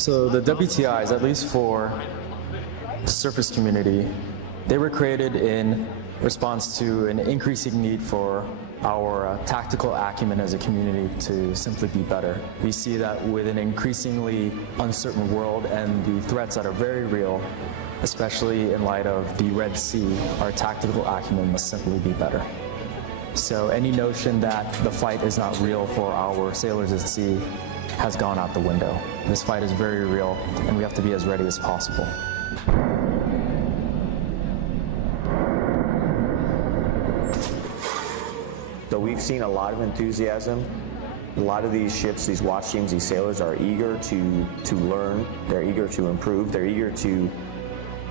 So the WTIs, at least for the surface community, they were created in response to an increasing need for our tactical acumen as a community to simply be better. We see that with an increasingly uncertain world and the threats that are very real, especially in light of the Red Sea, our tactical acumen must simply be better. So any notion that the fight is not real for our sailors at sea has gone out the window. This fight is very real, and we have to be as ready as possible. So we've seen a lot of enthusiasm. A lot of these ships, these watch teams, these sailors are eager to learn, they're eager to improve, they're eager to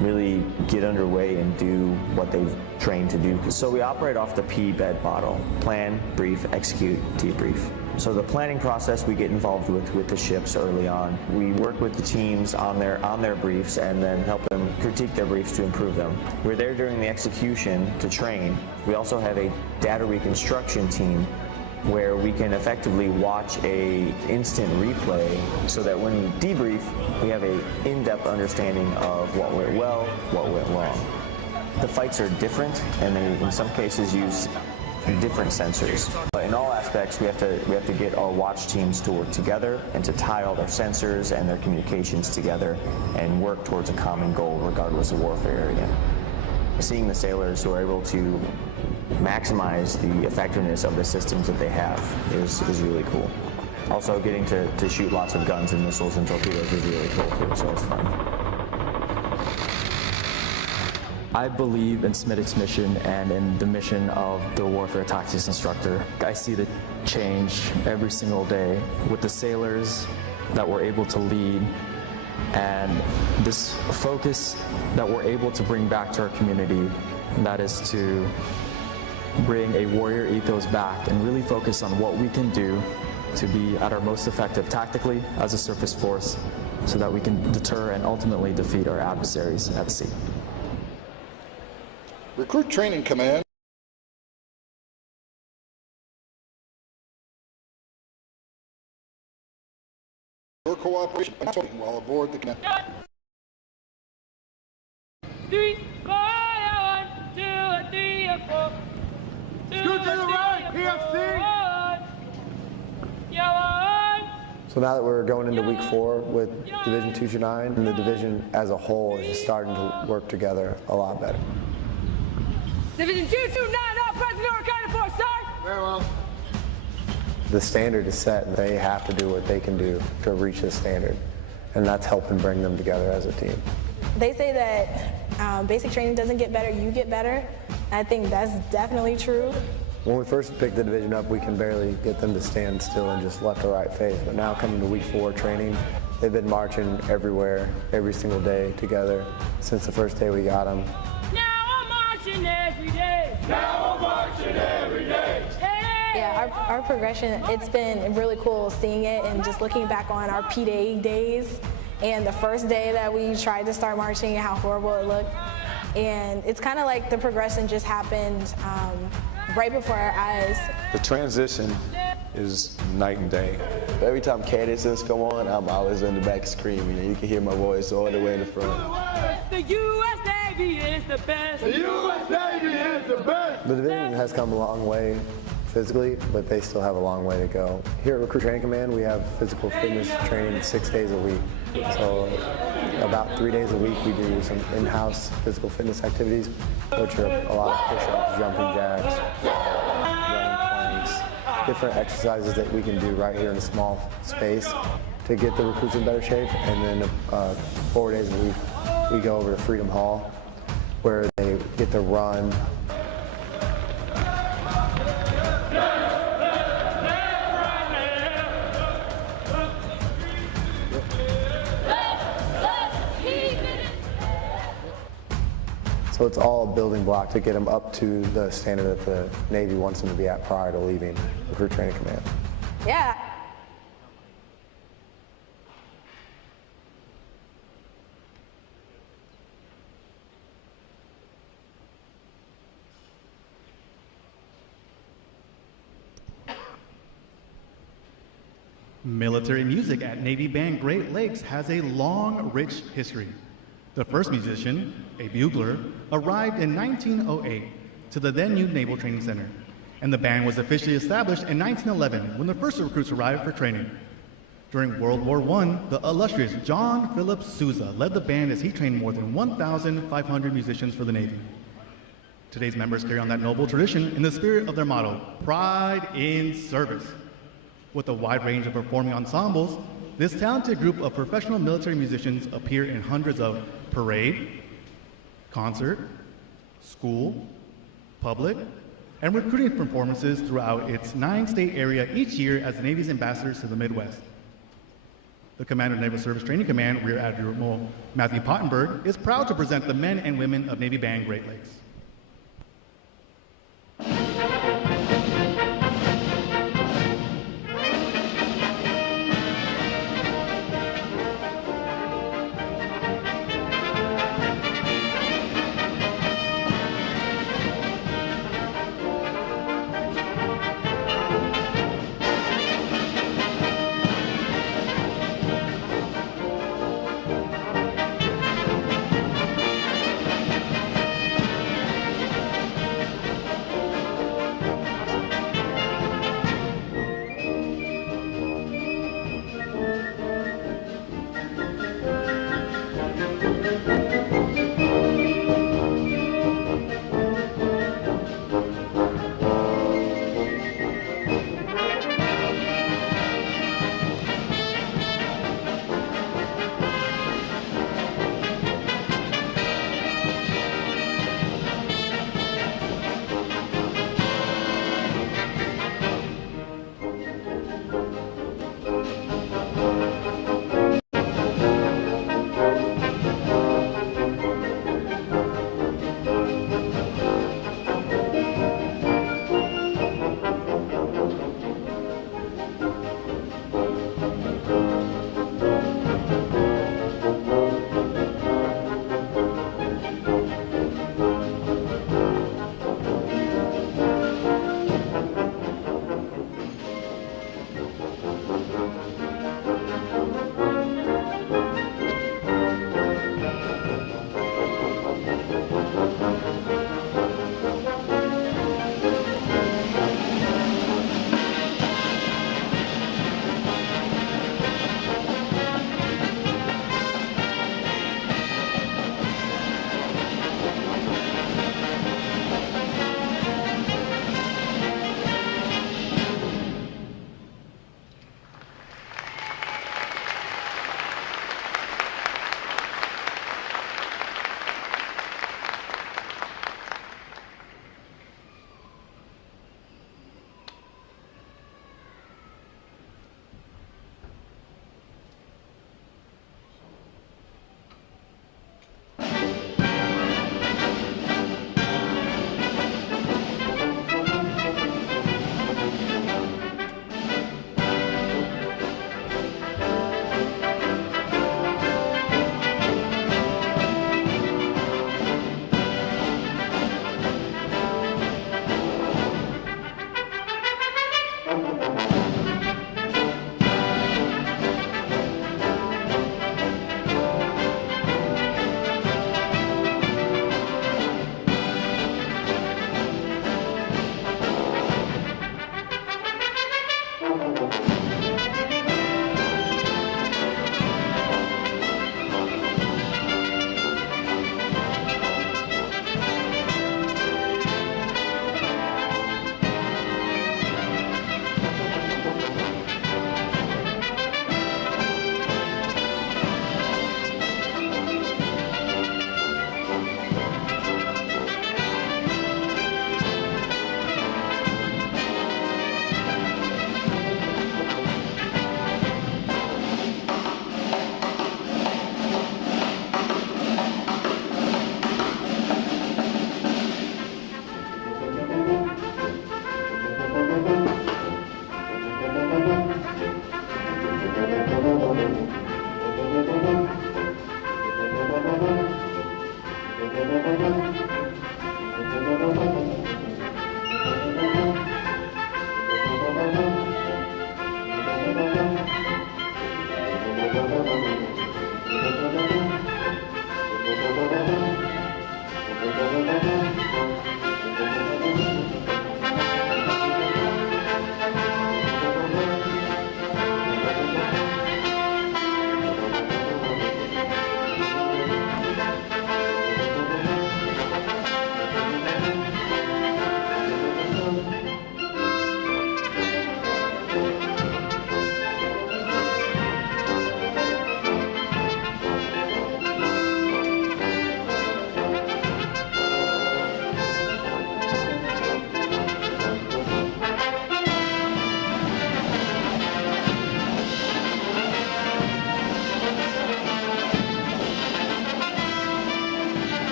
really get underway and do what they've trained to do. So we operate off the PBED model: plan, brief, execute, debrief. So the planning process we get involved with the ships early on. We work with the teams on their briefs and then help them critique their briefs to improve them. We're there during the execution to train. We also have a data reconstruction team where we can effectively watch a instant replay so that when we debrief, we have a in-depth understanding of what went well, what went wrong. The fights are different, and they in some cases use different sensors. But in all aspects, we have to get our watch teams to work together and to tie all their sensors and their communications together and work towards a common goal regardless of warfare area. Seeing the sailors who are able to maximize the effectiveness of the systems that they have is really cool. Also, getting to shoot lots of guns and missiles and torpedoes is really cool too, so it's fun. I believe in SMITIC's mission and in the mission of the Warfare Tactics Instructor. I see the change every single day with the sailors that we're able to lead, and this focus that we're able to bring back to our community, and that is to bring a warrior ethos back and really focus on what we can do to be at our most effective tactically as a surface force so that we can deter and ultimately defeat our adversaries at sea. Recruit Training Command. Your cooperation while aboard the command. 3, 4, 1, 2, 3, 4. Scoot to the right, PFC! So now that we're going into week 4 with Division 229, and the division as a whole is just starting to work together a lot better. Division 229, all present or accounted for, sir! Very well. The standard is set, and they have to do what they can do to reach the standard, and that's helping bring them together as a team. They say that basic training doesn't get better, you get better. I think that's definitely true. When we first picked the division up, we can barely get them to stand still and just left or right face. But now coming to week 4 training, they've been marching everywhere, every single day together since the first day we got them. Now I'm marching every day. Now I'm marching every day. Yeah, our progression, it's been really cool seeing it and just looking back on our P-Day days and the first day that we tried to start marching and how horrible it looked. And it's kind of like the progression just happened right before our eyes. The transition is night and day. Every time cadence come on, I'm always in the back screaming, and you can hear my voice all the way in the front. The U.S. Navy is the best. The U.S. Navy is the best. The division has come a long way physically, but they still have a long way to go. Here at Recruit Training Command, we have physical fitness training 6 days a week. So about 3 days a week we do some in-house physical fitness activities, which are a lot of push-ups, jumping jacks, running planks, different exercises that we can do right here in a small space to get the recruits in better shape. And then 4 days a week we go over to Freedom Hall where they get to run. So it's all a building block to get them up to the standard that the Navy wants them to be at prior to leaving Recruit Training Command. Yeah. Military music at Navy Band Great Lakes has a long, rich history. The first musician, a bugler, arrived in 1908 to the then new Naval Training Center, and the band was officially established in 1911 when the first recruits arrived for training. During World War I, the illustrious John Philip Sousa led the band as he trained more than 1,500 musicians for the Navy. Today's members carry on that noble tradition in the spirit of their motto, Pride in Service. With a wide range of performing ensembles, this talented group of professional military musicians appear in hundreds of parade, concert, school, public, and recruiting performances throughout its 9-state area each year as the Navy's ambassadors to the Midwest. The Commander of Naval Service Training Command, Rear Admiral Matthew Pottenberg, is proud to present the men and women of Navy Band Great Lakes.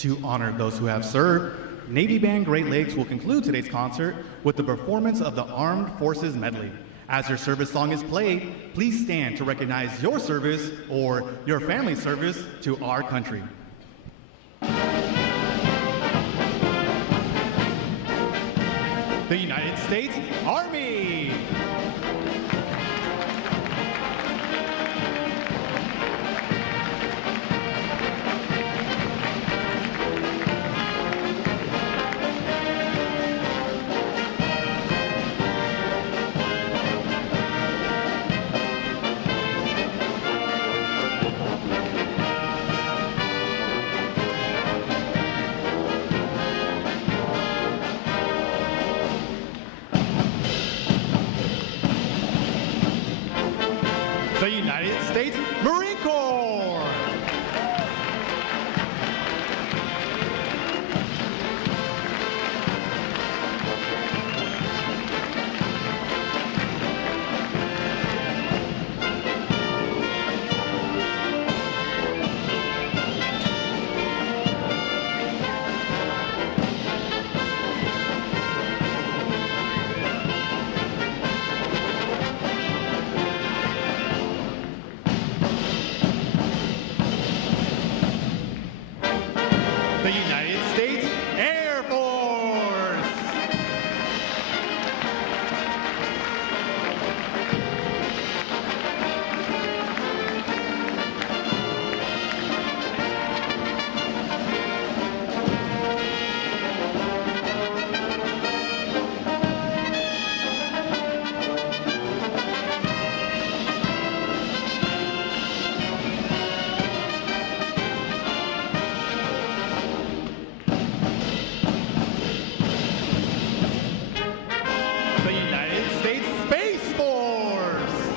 To honor those who have served, Navy Band Great Lakes will conclude today's concert with the performance of the Armed Forces Medley. As your service song is played, please stand to recognize your service or your family's service to our country. The United States Army. The United States Marine Corps. The United States Air Force. The United States Space Force.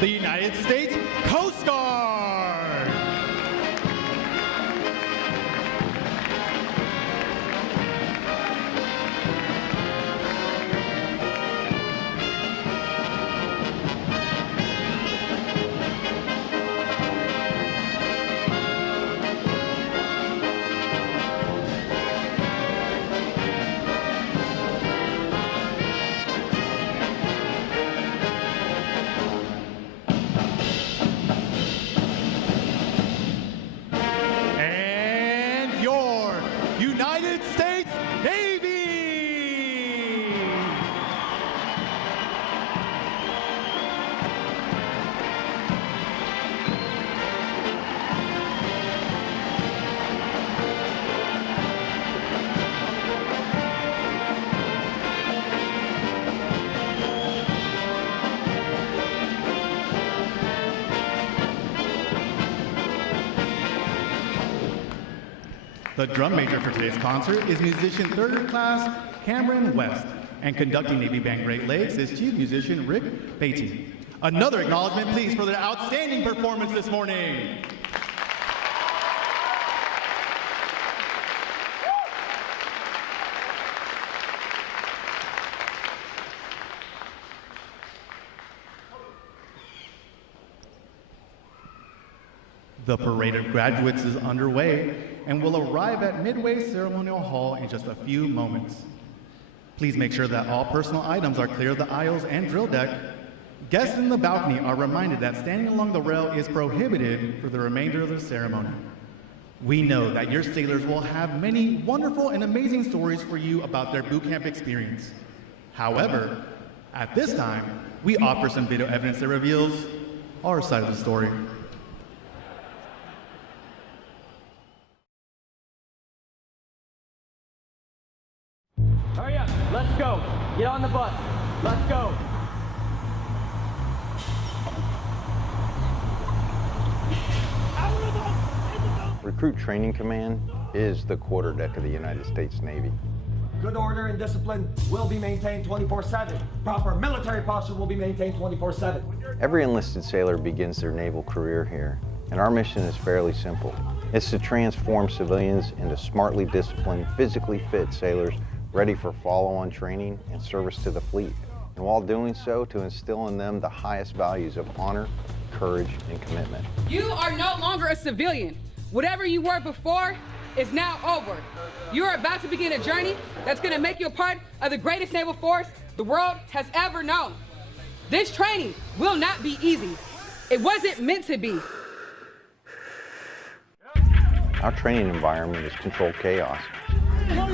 The United States Coast Guard. The drum major for today's concert is musician 3rd class Cameron West, and conducting Navy Band Great Lakes is chief musician Rick Beatty. Another acknowledgement, please, for their outstanding performance this morning. The parade of graduates is underway and will arrive at Midway Ceremonial Hall in just a few moments. Please make sure that all personal items are clear of the aisles and drill deck. Guests in the balcony are reminded that standing along the rail is prohibited for the remainder of the ceremony. We know that your sailors will have many wonderful and amazing stories for you about their boot camp experience. However, at this time, we offer some video evidence that reveals our side of the story. Hurry up, let's go. Get on the bus. Let's go. Recruit Training Command is the quarterdeck of the United States Navy. Good order and discipline will be maintained 24/7. Proper military posture will be maintained 24/7. Every enlisted sailor begins their naval career here, and our mission is fairly simple. It's to transform civilians into smartly disciplined, physically fit sailors ready for follow-on training and service to the fleet. And while doing so, to instill in them the highest values of honor, courage, and commitment. You are no longer a civilian. Whatever you were before is now over. You are about to begin a journey that's going to make you a part of the greatest naval force the world has ever known. This training will not be easy. It wasn't meant to be. Our training environment is controlled chaos. And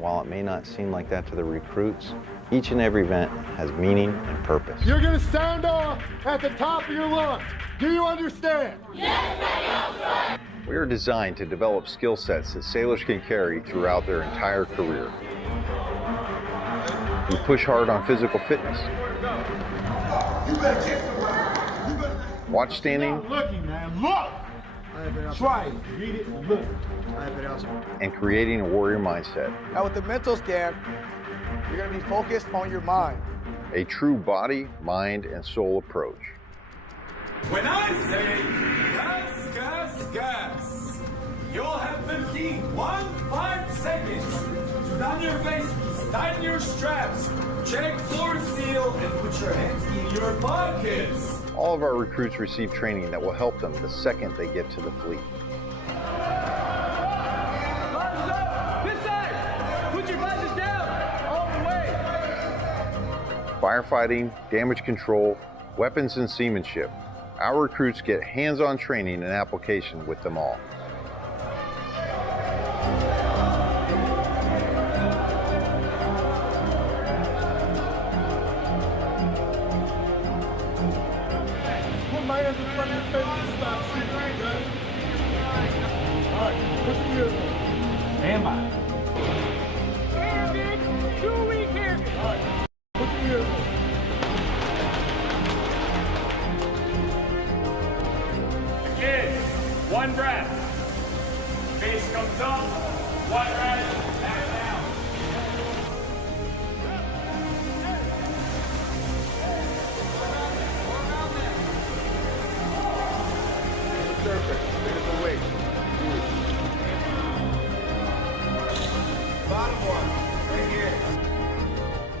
while it may not seem like that to the recruits, each and every event has meaning and purpose. You're going to sound off at the top of your lungs. Do you understand? Yes, we are designed to develop skill sets that sailors can carry throughout their entire career. We push hard on physical fitness. Watch standing. Stop looking, man. Look! Try it. Read it and look. And creating a warrior mindset. Now with the mental scan, you're going to be focused on your mind. A true body, mind, and soul approach. When I say gas, gas, gas, you'll have 15 seconds to down your faces, tighten your straps, check floor seal, and put your hands in your pockets. All of our recruits receive training that will help them the second they get to the fleet. This side! Put your glasses down! All the way! Firefighting, damage control, weapons and seamanship. Our recruits get hands-on training and application with them all. Put my hands in front of your face and stop shooting. All right, put your ears on. Stand by. Airman, 2 week airman. All right, put your ears on. Again, one breath. Face comes up, one breath, back down. Bottom one, right here.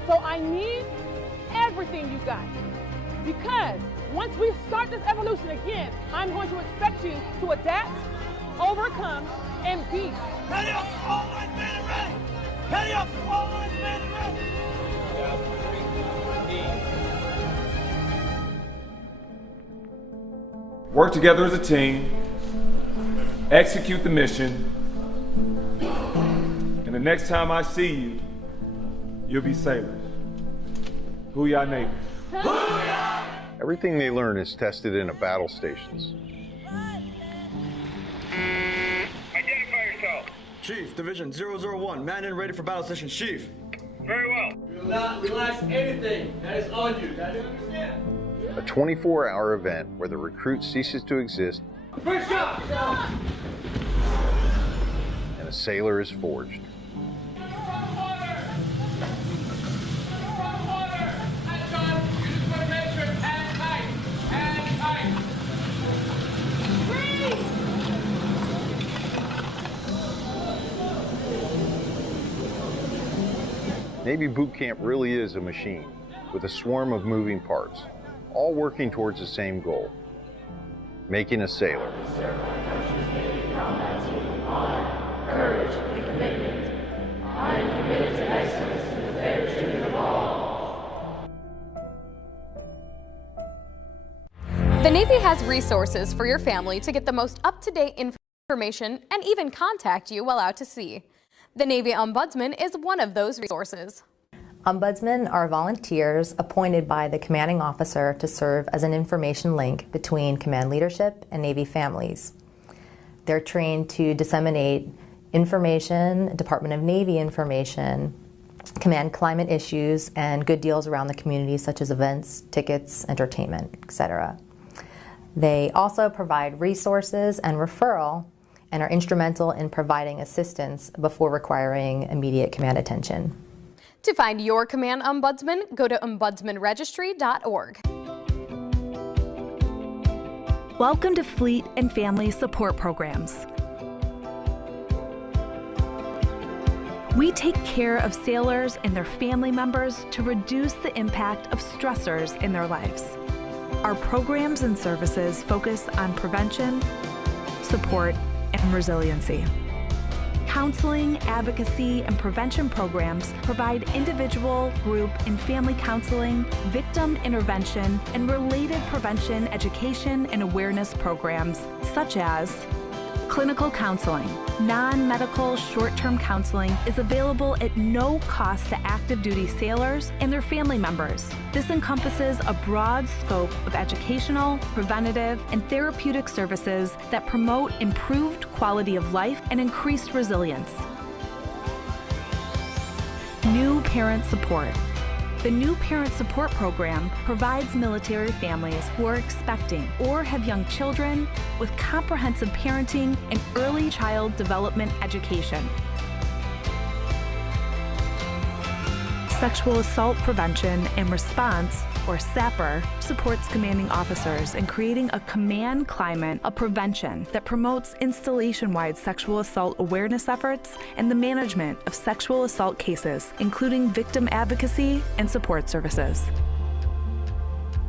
So I need everything you got. Because once we start this evolution again, I'm going to expect you to adapt, overcome, and be. Ready up, always been ready. Ready up, always been ready. Work together as a team, execute the mission, and the next time I see you, you'll be sailors. Who y'all neighbors? Everything they learn is tested in a battle stations. Identify yourself. Chief, Division 001, man and ready for battle session, Chief. Very well. Do not relax anything that is on you. Guys, you understand? a 24-hour event where the recruit ceases to exist and a sailor is forged. Navy Boot Camp really is a machine with a swarm of moving parts, all working towards the same goal, making a sailor. The Navy has resources for your family to get the most up-to-date information and even contact you while out to sea. The Navy Ombudsman is one of those resources. Ombudsmen are volunteers appointed by the commanding officer to serve as an information link between command leadership and Navy families. They're trained to disseminate information, Department of Navy information, command climate issues, and good deals around the community such as events, tickets, entertainment, etc. They also provide resources and referral and are instrumental in providing assistance before requiring immediate command attention. To find your command ombudsman, go to ombudsmanregistry.org. Welcome to Fleet and Family Support Programs. We take care of sailors and their family members to reduce the impact of stressors in their lives. Our programs and services focus on prevention, support, and resiliency. Counseling, advocacy, and prevention programs provide individual, group, and family counseling, victim intervention, and related prevention, education, and awareness programs such as clinical counseling. Non-medical short-term counseling is available at no cost to active duty sailors and their family members. This encompasses a broad scope of educational, preventative, and therapeutic services that promote improved quality of life and increased resilience. New Parent Support. The New Parent Support Program provides military families who are expecting or have young children with comprehensive parenting and early child development education. Sexual Assault Prevention and Response, or SAPR, supports commanding officers in creating a command climate of prevention that promotes installation-wide sexual assault awareness efforts and the management of sexual assault cases, including victim advocacy and support services.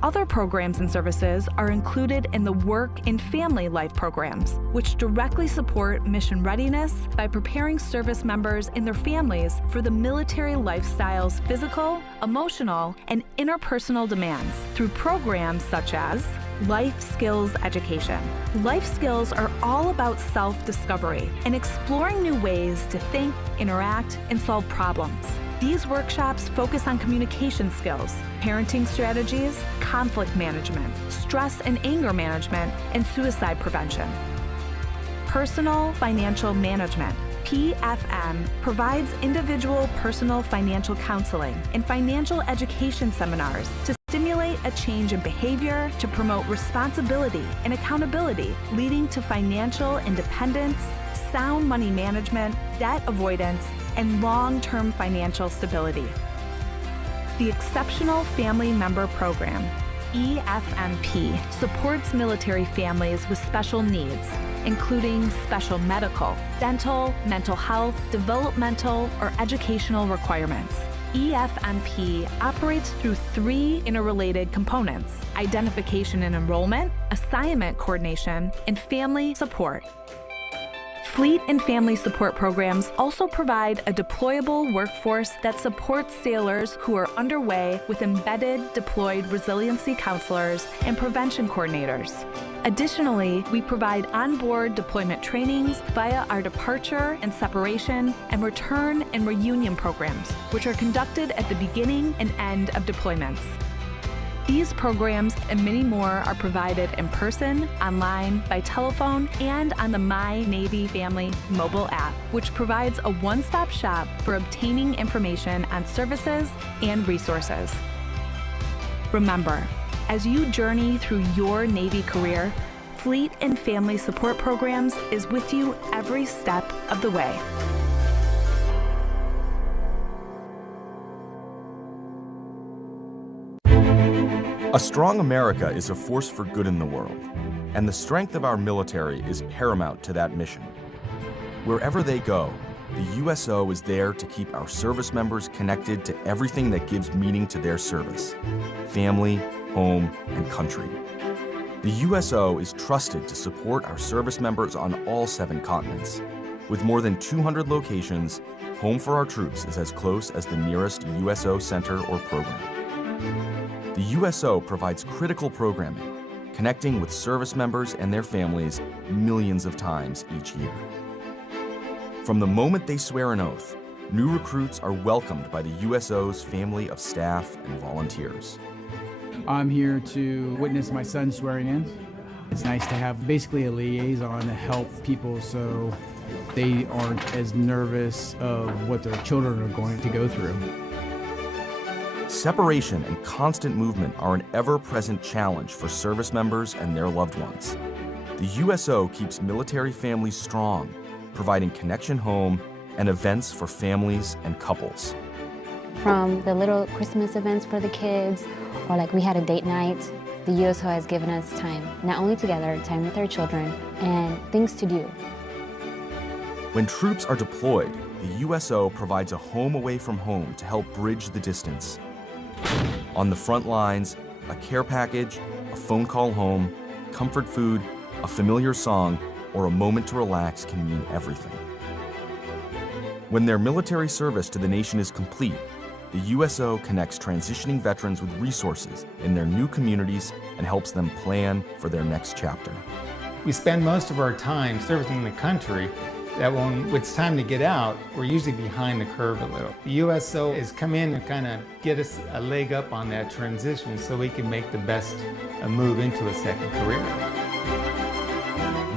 Other programs and services are included in the Work and Family Life programs, which directly support mission readiness by preparing service members and their families for the military lifestyle's physical, emotional, and interpersonal demands through programs such as Life Skills Education. Life skills are all about self-discovery and exploring new ways to think, interact, and solve problems. These workshops focus on communication skills, parenting strategies, conflict management, stress and anger management, and suicide prevention. Personal Financial Management, PFM, provides individual personal financial counseling and financial education seminars to stimulate a change in behavior to promote responsibility and accountability, leading to financial independence, sound money management, debt avoidance, and long-term financial stability. The Exceptional Family Member Program, EFMP, supports military families with special needs, including special medical, dental, mental health, developmental, or educational requirements. EFMP operates through 3 interrelated components: identification and enrollment, assignment coordination, and family support. Fleet and family support programs also provide a deployable workforce that supports sailors who are underway with embedded deployed resiliency counselors and prevention coordinators. Additionally, we provide onboard deployment trainings via our departure and separation and return and reunion programs, which are conducted at the beginning and end of deployments. These programs and many more are provided in person, online, by telephone, and on the My Navy Family mobile app, which provides a one-stop shop for obtaining information on services and resources. Remember, As you journey through your Navy career, Fleet and Family Support Programs is with you every step of the way. A strong America is a force for good in the world, and the strength of our military is paramount to that mission. Wherever they go, the USO is there to keep our service members connected to everything that gives meaning to their service: family, home, and country. The USO is trusted to support our service members on all 7 continents. With more than 200 locations, Home for Our Troops is as close as the nearest USO center or program. The USO provides critical programming, connecting with service members and their families millions of times each year. From the moment they swear an oath, new recruits are welcomed by the USO's family of staff and volunteers. I'm here to witness my son swearing in. It's nice to have basically a liaison to help people so they aren't as nervous of what their children are going to go through. Separation and constant movement are an ever-present challenge for service members and their loved ones. The USO keeps military families strong, providing connection home and events for families and couples. From the little Christmas events for the kids, or like we had a date night, the USO has given us time, not only together, time with our children, and things to do. When troops are deployed, the USO provides a home away from home to help bridge the distance. On the front lines, a care package, a phone call home, comfort food, a familiar song, or a moment to relax can mean everything. When their military service to the nation is complete, the USO connects transitioning veterans with resources in their new communities and helps them plan for their next chapter. We spend most of our time servicing the country, that when it's time to get out, we're usually behind the curve a little. The USO has come in and kind of get us a leg up on that transition so we can make the best move into a second career.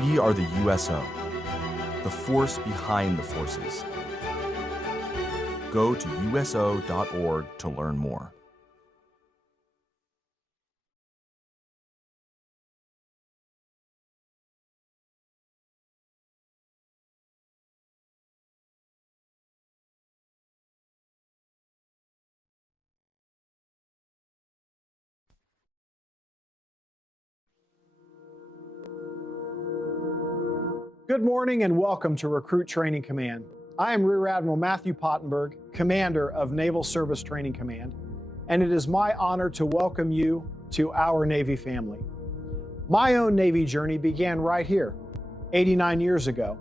We are the USO, the force behind the forces. Go to uso.org to learn more. Good morning and welcome to Recruit Training Command. I am Rear Admiral Matthew Pottenberg, Commander of Naval Service Training Command, and it is my honor to welcome you to our Navy family. My own Navy journey began right here, 89 years ago.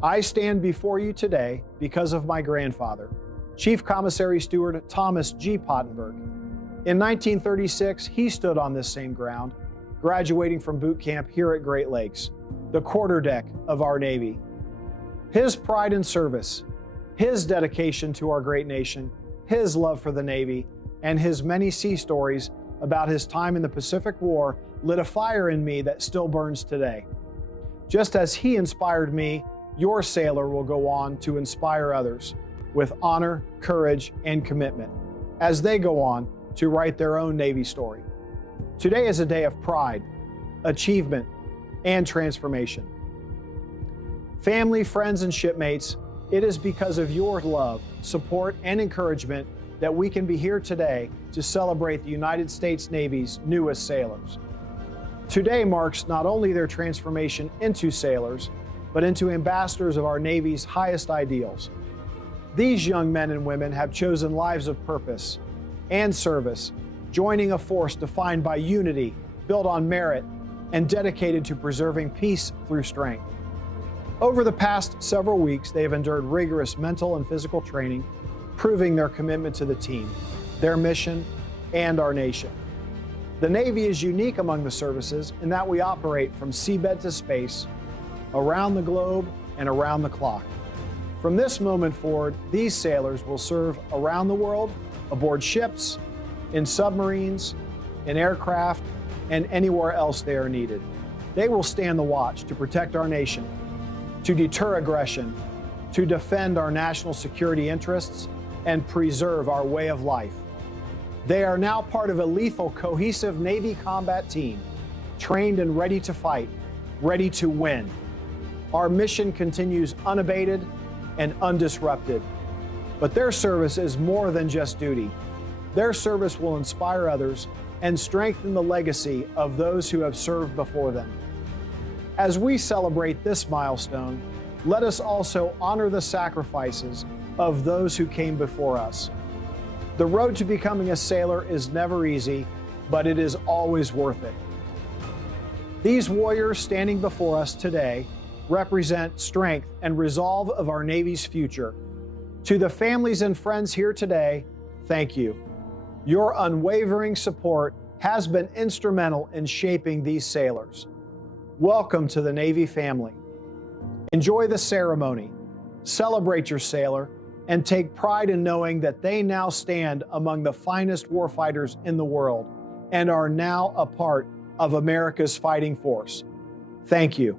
I stand before you today because of my grandfather, Chief Commissary Steward Thomas G. Pottenberg. In 1936, he stood on this same ground, graduating from boot camp here at Great Lakes, the quarterdeck of our Navy. His pride in service, his dedication to our great nation, his love for the Navy, and his many sea stories about his time in the Pacific War lit a fire in me that still burns today. Just as he inspired me, your sailor will go on to inspire others with honor, courage, and commitment as they go on to write their own Navy story. Today is a day of pride, achievement, and transformation. Family, friends, and shipmates, it is because of your love, support, and encouragement that we can be here today to celebrate the United States Navy's newest sailors. Today marks not only their transformation into sailors, but into ambassadors of our Navy's highest ideals. These young men and women have chosen lives of purpose and service, joining a force defined by unity, built on merit, and dedicated to preserving peace through strength. Over the past several weeks, they have endured rigorous mental and physical training, proving their commitment to the team, their mission, and our nation. The Navy is unique among the services in that we operate from seabed to space, around the globe, and around the clock. From this moment forward, these sailors will serve around the world, aboard ships, in submarines, in aircraft, and anywhere else they are needed. They will stand the watch to protect our nation, to deter aggression, to defend our national security interests, and preserve our way of life. They are now part of a lethal, cohesive Navy combat team, trained and ready to fight, ready to win. Our mission continues unabated and undisrupted. But their service is more than just duty. Their service will inspire others and strengthen the legacy of those who have served before them. As we celebrate this milestone, let us also honor the sacrifices of those who came before us. The road to becoming a sailor is never easy, but it is always worth it. These warriors standing before us today represent strength and resolve of our Navy's future. To the families and friends here today, thank you. Your unwavering support has been instrumental in shaping these sailors. Welcome to the Navy family. Enjoy the ceremony, celebrate your sailor, and take pride in knowing that they now stand among the finest warfighters in the world and are now a part of America's fighting force. Thank you.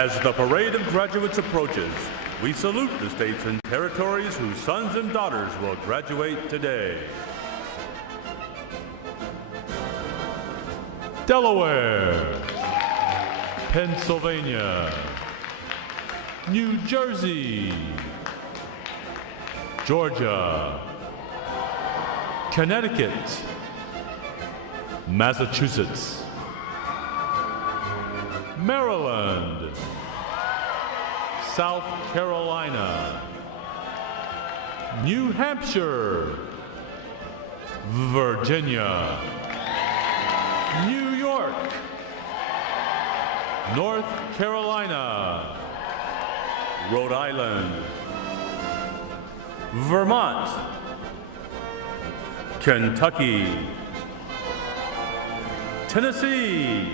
As the parade of graduates approaches, we salute the states and territories whose sons and daughters will graduate today. Delaware, Pennsylvania, New Jersey, Georgia, Connecticut, Massachusetts, Maryland, South Carolina, New Hampshire, Virginia, New York, North Carolina, Rhode Island, Vermont, Kentucky, Tennessee,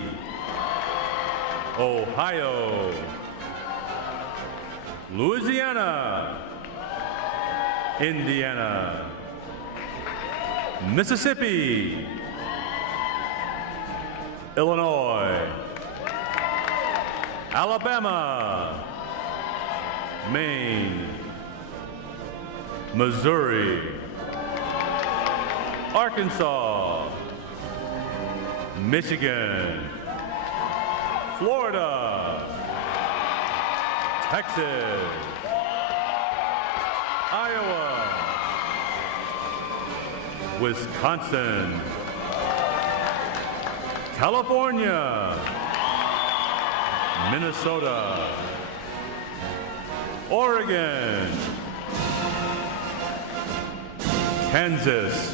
Ohio, Louisiana, Indiana, Mississippi, Illinois, Alabama, Maine, Missouri, Arkansas, Michigan, Florida, Texas, Iowa, Wisconsin, California, Minnesota, Oregon, Kansas,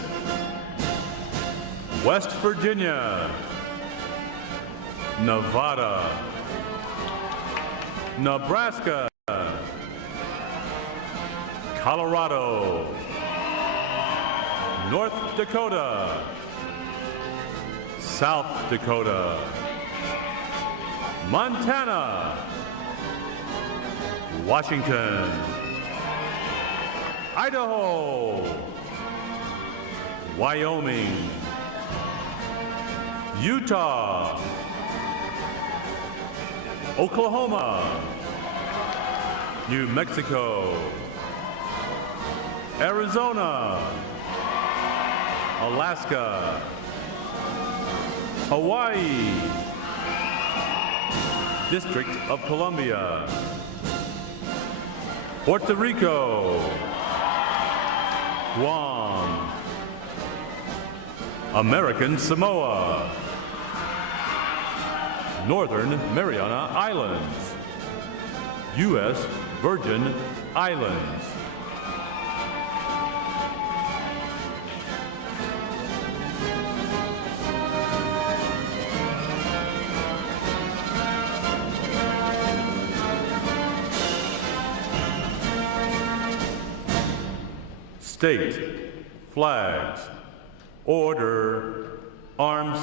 West Virginia, Nevada, Nebraska, Colorado, North Dakota, South Dakota, Montana, Washington, Idaho, Wyoming, Utah, Oklahoma, New Mexico, Arizona, Alaska, Hawaii, District of Columbia, Puerto Rico, Guam, American Samoa, Northern Mariana Islands, U.S. Virgin Islands. State, flags, order, arms.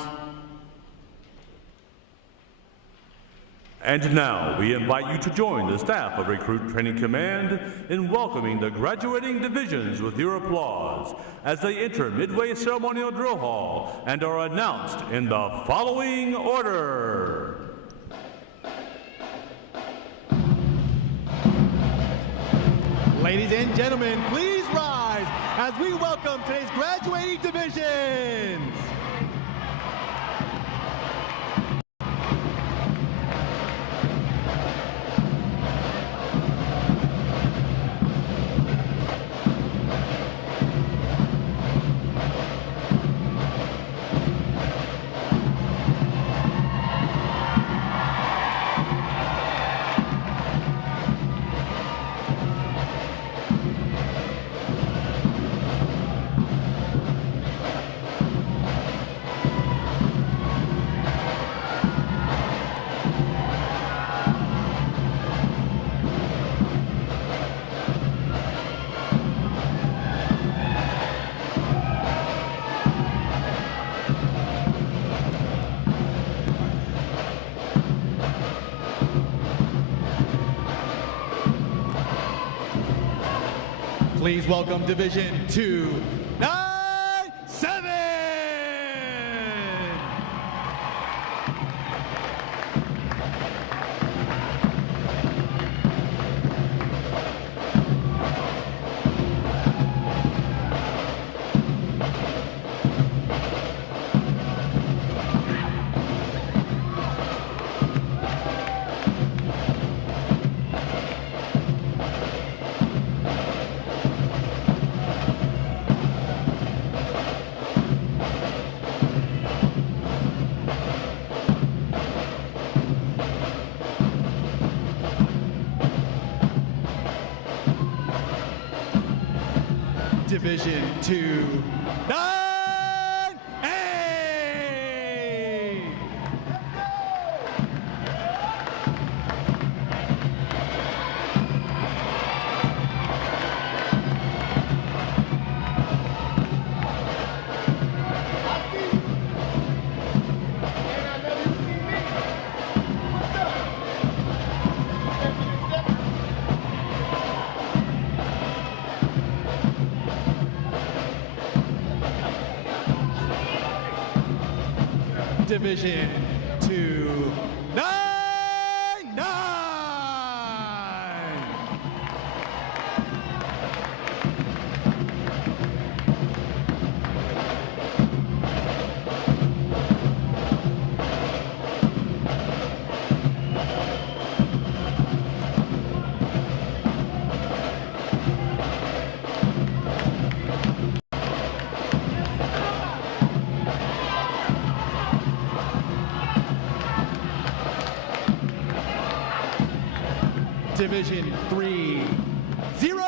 And now we invite you to join the staff of Recruit Training Command in welcoming the graduating divisions with your applause as they enter Midway Ceremonial Drill Hall and are announced in the following order. Ladies and gentlemen, please rise as we welcome today's graduating divisions. Please welcome Division 297. Division 2, 9A. Division 2, 9-9. Division 3, 0-0.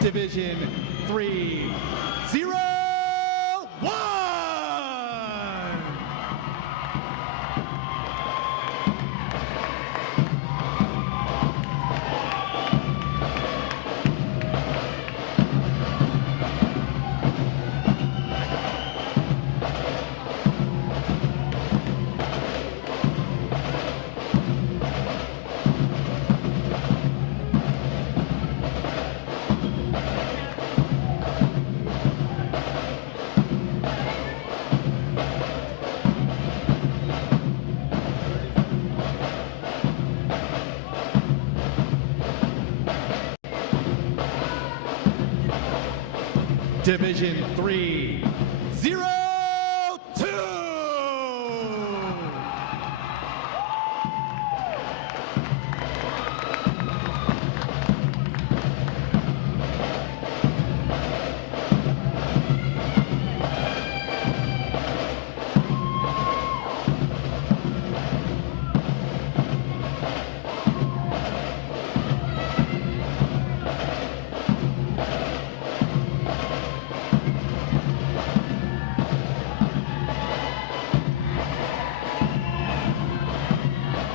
Division 3, 0-1. Division 3, 0-2.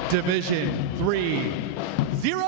Division 3, 0-3.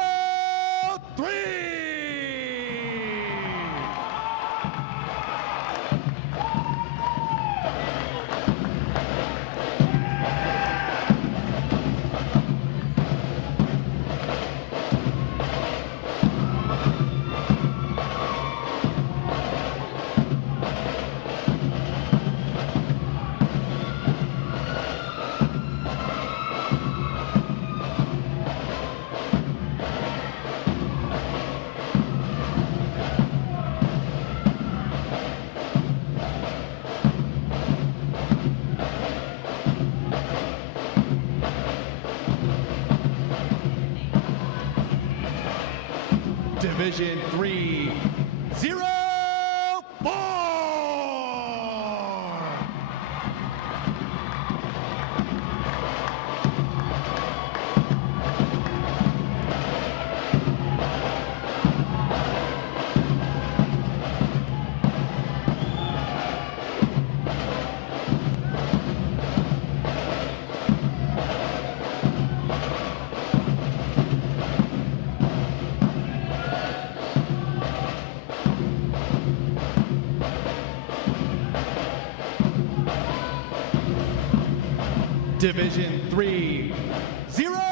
Division 3, 0-4. Division 3, 0-5.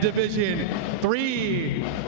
and Division 306.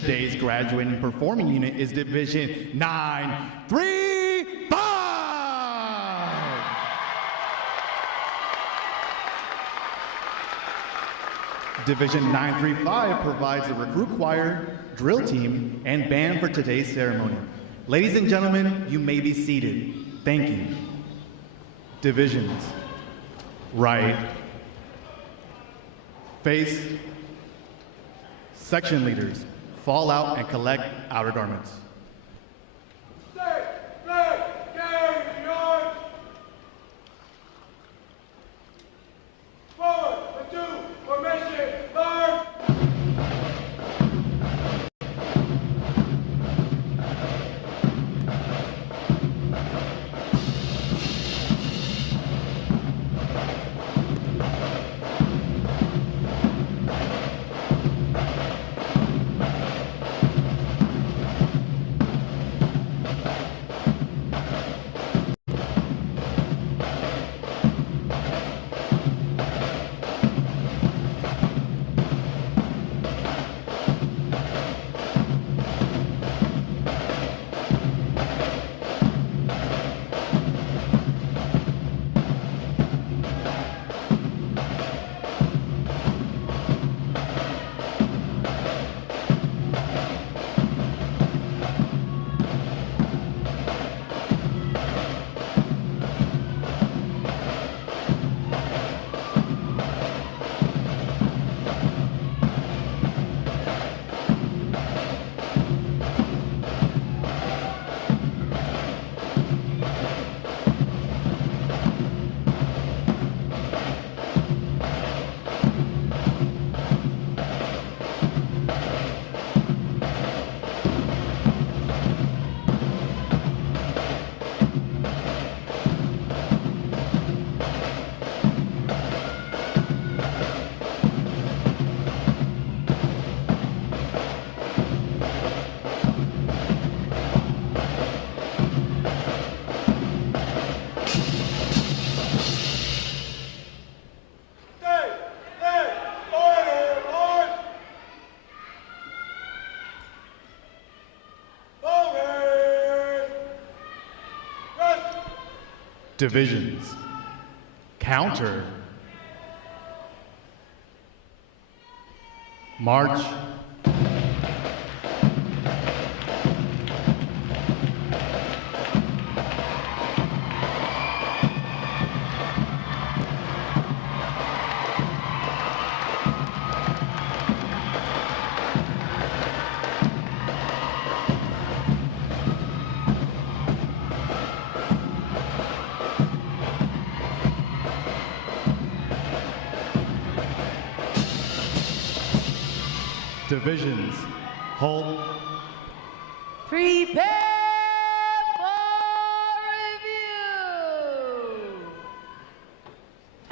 Today's graduating performing unit is Division 935. Division 935 provides the recruit choir, drill team, and band for today's ceremony. Ladies and gentlemen, you may be seated. Thank you. Divisions. Right. Face. Section leaders. Fall out and collect outer garments. Divisions. Counter. March. Divisions, halt. Prepare for review.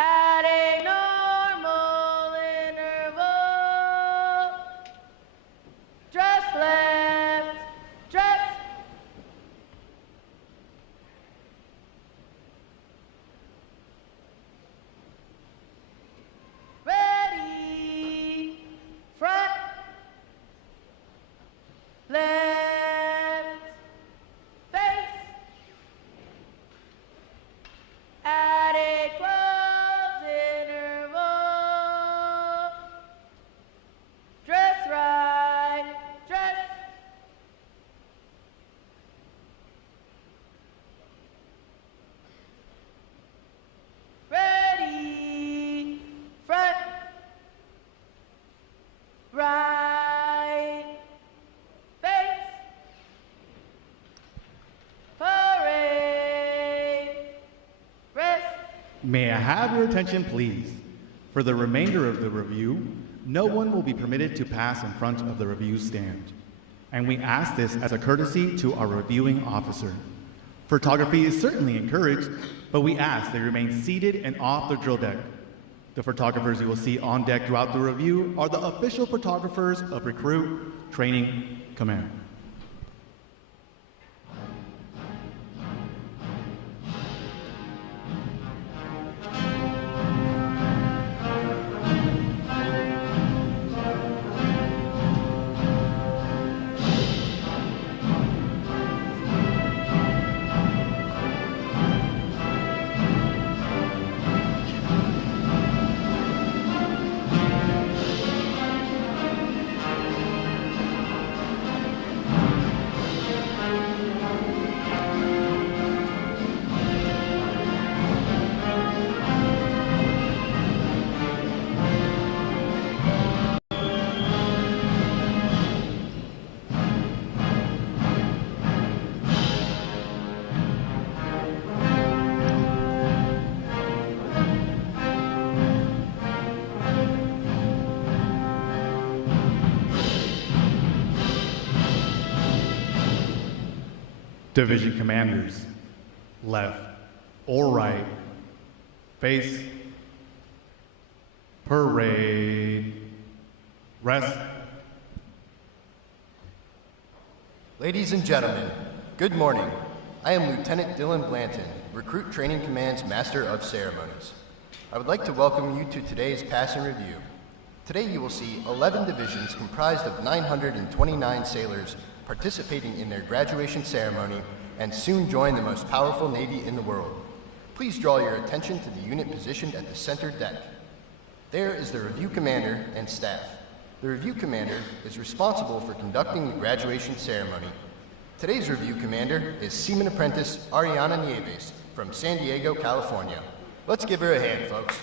At a normal interval. Dress left, dress. Ready, front, left, face. At a close interval. Dress right, dress. Ready, front, right, face, parade, rest. May I have your attention, please? For the remainder of the review, no one will be permitted to pass in front of the review stand. And we ask this as a courtesy to our reviewing officer. Photography is certainly encouraged, but we ask they remain seated and off the drill deck. The photographers you will see on deck throughout the review are the official photographers of Recruit Training Command. Division commanders, left or right, face, parade, rest. Ladies and gentlemen, good morning. I am Lieutenant Dylan Blanton, Recruit Training Command's Master of Ceremonies. I would like to welcome you to today's Pass and Review. Today you will see 11 divisions comprised of 929 sailors participating in their graduation ceremony and soon join the most powerful Navy in the world. Please draw your attention to the unit positioned at the center deck. There is the review commander and staff. The review commander is responsible for conducting the graduation ceremony. Today's review commander is Seaman Apprentice Ariana Nieves from San Diego, California. Let's give her a hand, folks.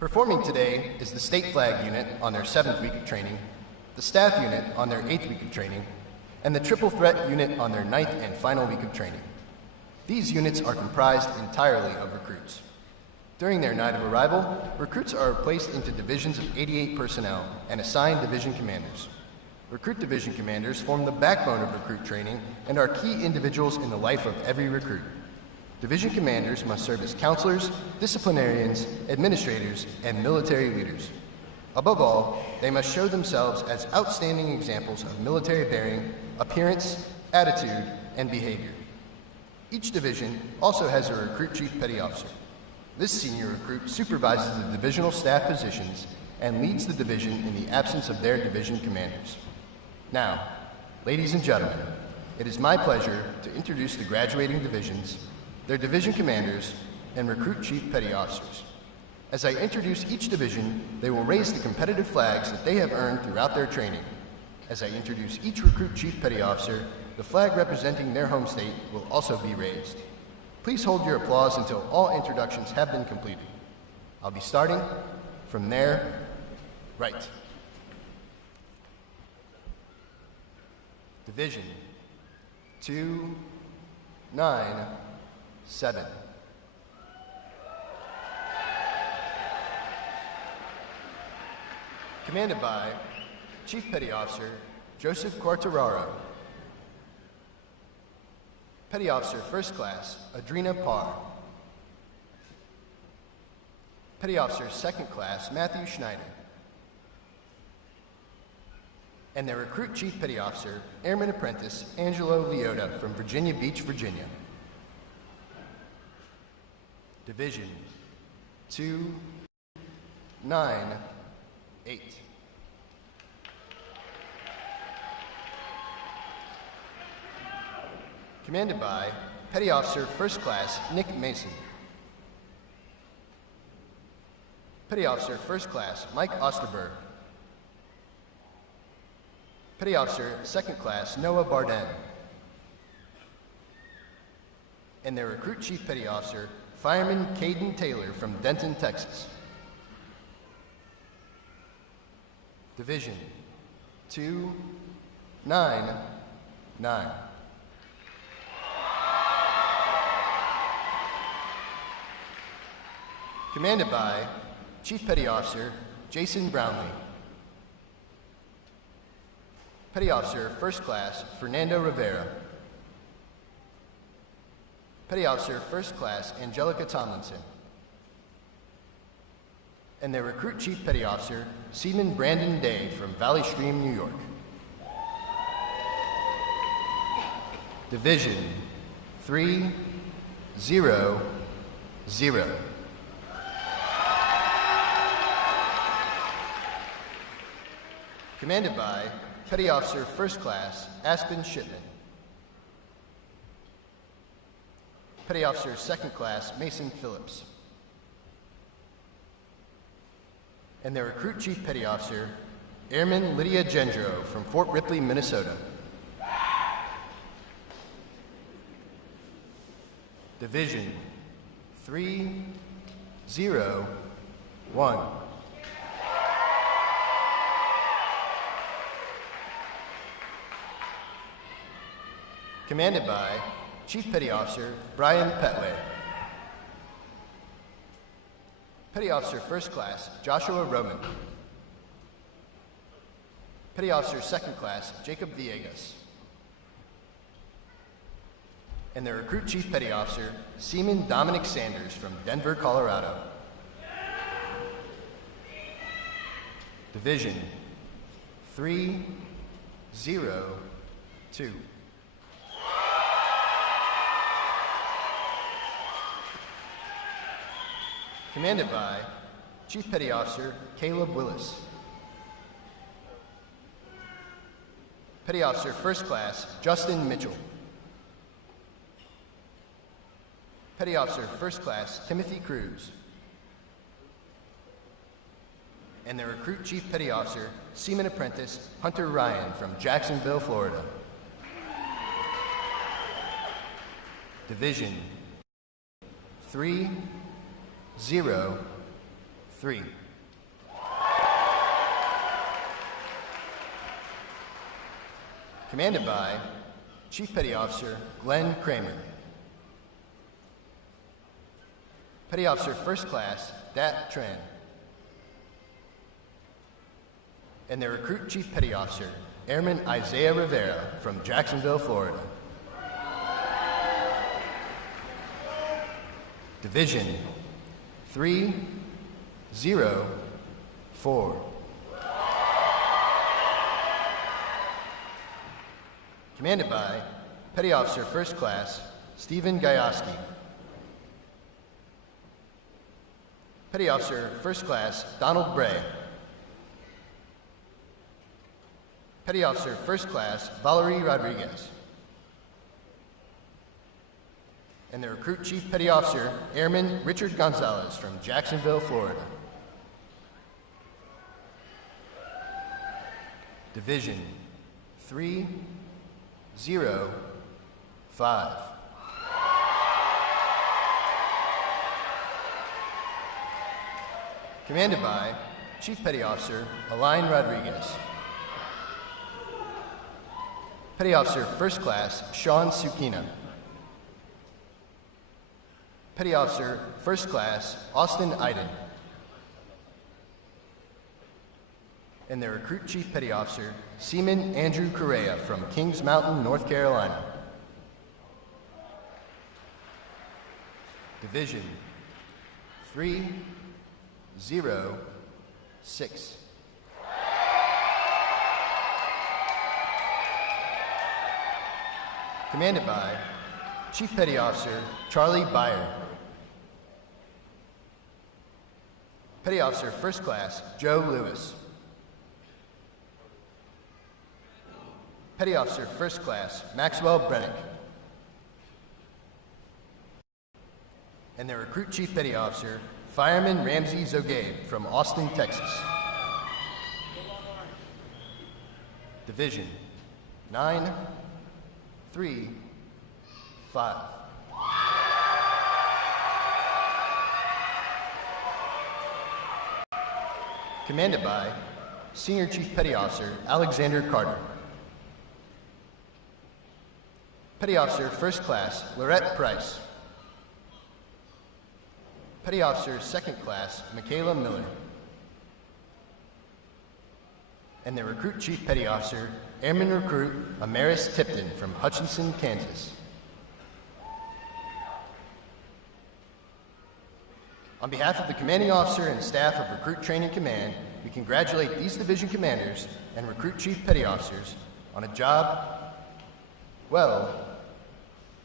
Performing today is the State Flag Unit on their 7th week of training, the Staff Unit on their 8th week of training, and the Triple Threat Unit on their 9th and final week of training. These units are comprised entirely of recruits. During their night of arrival, recruits are placed into divisions of 88 personnel and assigned division commanders. Recruit division commanders form the backbone of recruit training and are key individuals in the life of every recruit. Division commanders must serve as counselors, disciplinarians, administrators, and military leaders. Above all, they must show themselves as outstanding examples of military bearing, appearance, attitude, and behavior. Each division also has a recruit chief petty officer. This senior recruit supervises the divisional staff positions and leads the division in the absence of their division commanders. Now, ladies and gentlemen, it is my pleasure to introduce the graduating divisions, their division commanders, and recruit chief petty officers. As I introduce each division, they will raise the competitive flags that they have earned throughout their training. As I introduce each recruit chief petty officer, the flag representing their home state will also be raised. Please hold your applause until all introductions have been completed. I'll be starting from there, right. Division 297. Commanded by Chief Petty Officer Joseph Quartararo. Petty Officer First Class Adrena Parr. Petty Officer Second Class Matthew Schneider. And their Recruit Chief Petty Officer, Airman Apprentice Angelo Leota from Virginia Beach, Virginia. Division 298. Commanded by Petty Officer First Class Nick Mason. Petty Officer First Class Mike Osterberg. Petty Officer Second Class Noah Barden. And their Recruit Chief Petty Officer, Fireman Caden Taylor from Denton, Texas. Division 299. Commanded by Chief Petty Officer Jason Brownlee. Petty Officer First Class Fernando Rivera. Petty Officer First Class Angelica Tomlinson. And their Recruit Chief Petty Officer Seaman Brandon Day from Valley Stream, New York. Division 300. Commanded by Petty Officer First Class Aspen Shipman. Petty Officer Second Class Mason Phillips. And their Recruit Chief Petty Officer, Airman Lydia Gendro from Fort Ripley, Minnesota. Division 301. Commanded by Chief Petty Officer Brian Petway. Petty Officer First Class Joshua Roman. Petty Officer Second Class Jacob Villegas. And their Recruit Chief Petty Officer Seaman Dominic Sanders from Denver, Colorado. Division 302. Commanded by Chief Petty Officer Caleb Willis. Petty Officer First Class Justin Mitchell. Petty Officer First Class Timothy Cruz. And their Recruit Chief Petty Officer Seaman Apprentice Hunter Ryan from Jacksonville, Florida. Division 303. Commanded by Chief Petty Officer Glenn Kramer. Petty Officer First Class Dat Tran. And their Recruit Chief Petty Officer Airman Isaiah Rivera from Jacksonville, Florida. Division 304. Commanded by Petty Officer First Class Stephen Gayoski. Petty Officer First Class Donald Bray. Petty Officer First Class Valerie Rodriguez. And the Recruit Chief Petty Officer, Airman Richard Gonzalez from Jacksonville, Florida. Division 305. Commanded by Chief Petty Officer Aline Rodriguez. Petty Officer First Class Sean Sukina. Petty Officer First Class Austin Iden. and their Recruit Chief Petty Officer, Seaman Andrew Correa from Kings Mountain, North Carolina. Division 306. Commanded by Chief Petty Officer Charlie Byer. Petty Officer First Class Joe Lewis. Petty Officer First Class Maxwell Brennick. And their Recruit Chief Petty Officer, Fireman Ramsey Zogabe from Austin, Texas. Division 935. Commanded by Senior Chief Petty Officer Alexander Carter. Petty Officer First Class Lorette Price. Petty Officer Second Class Michaela Miller. And their Recruit Chief Petty Officer, Airman Recruit Amaris Tipton from Hutchinson, Kansas. On behalf of the Commanding Officer and staff of Recruit Training Command, we congratulate these division commanders and Recruit Chief Petty Officers on a job well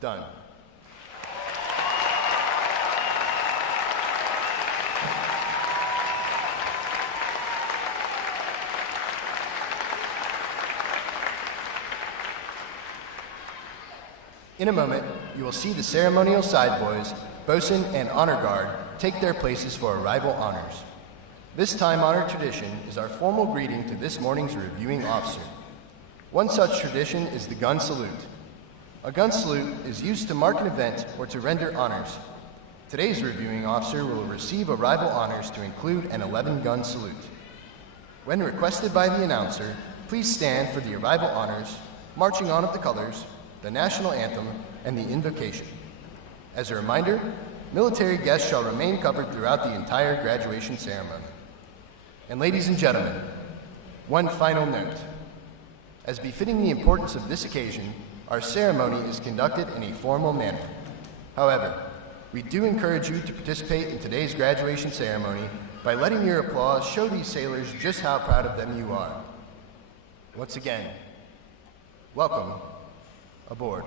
done. In a moment, you will see the ceremonial side boys, bosun and honor guard, take their places for arrival honors. This time-honored tradition is our formal greeting to this morning's reviewing officer. One such tradition is the gun salute. A gun salute is used to mark an event or to render honors. Today's reviewing officer will receive arrival honors to include an 11-gun salute. When requested by the announcer, please stand for the arrival honors, marching on of the colors, the national anthem, and the invocation. As a reminder, military guests shall remain covered throughout the entire graduation ceremony. And ladies and gentlemen, one final note. As befitting the importance of this occasion, our ceremony is conducted in a formal manner. However, we do encourage you to participate in today's graduation ceremony by letting your applause show these sailors just how proud of them you are. Once again, welcome aboard.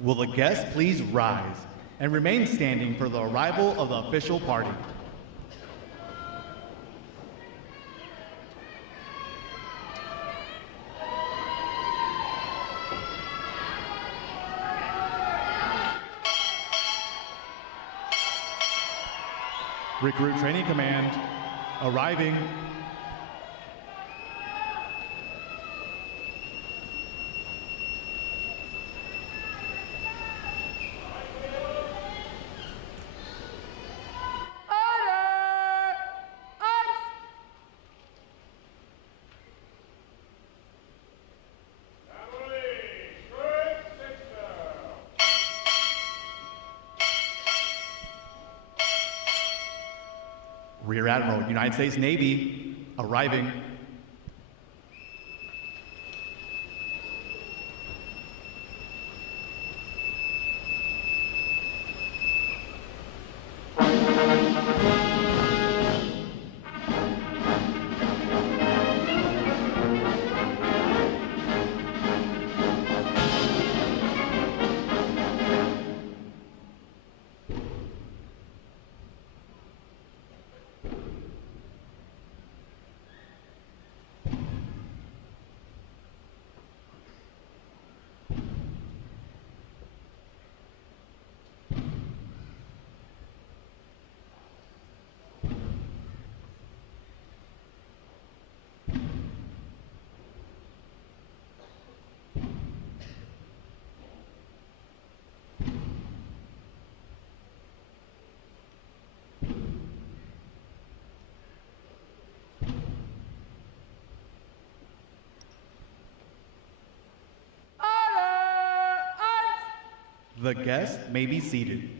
Will the guests please rise and remain standing for the arrival of the official party? Recruit Training Command, arriving. Rear Admiral, United States Navy, arriving. The guests may be seated.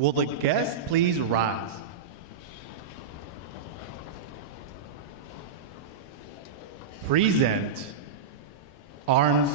Will the guests please rise? Present. Arms.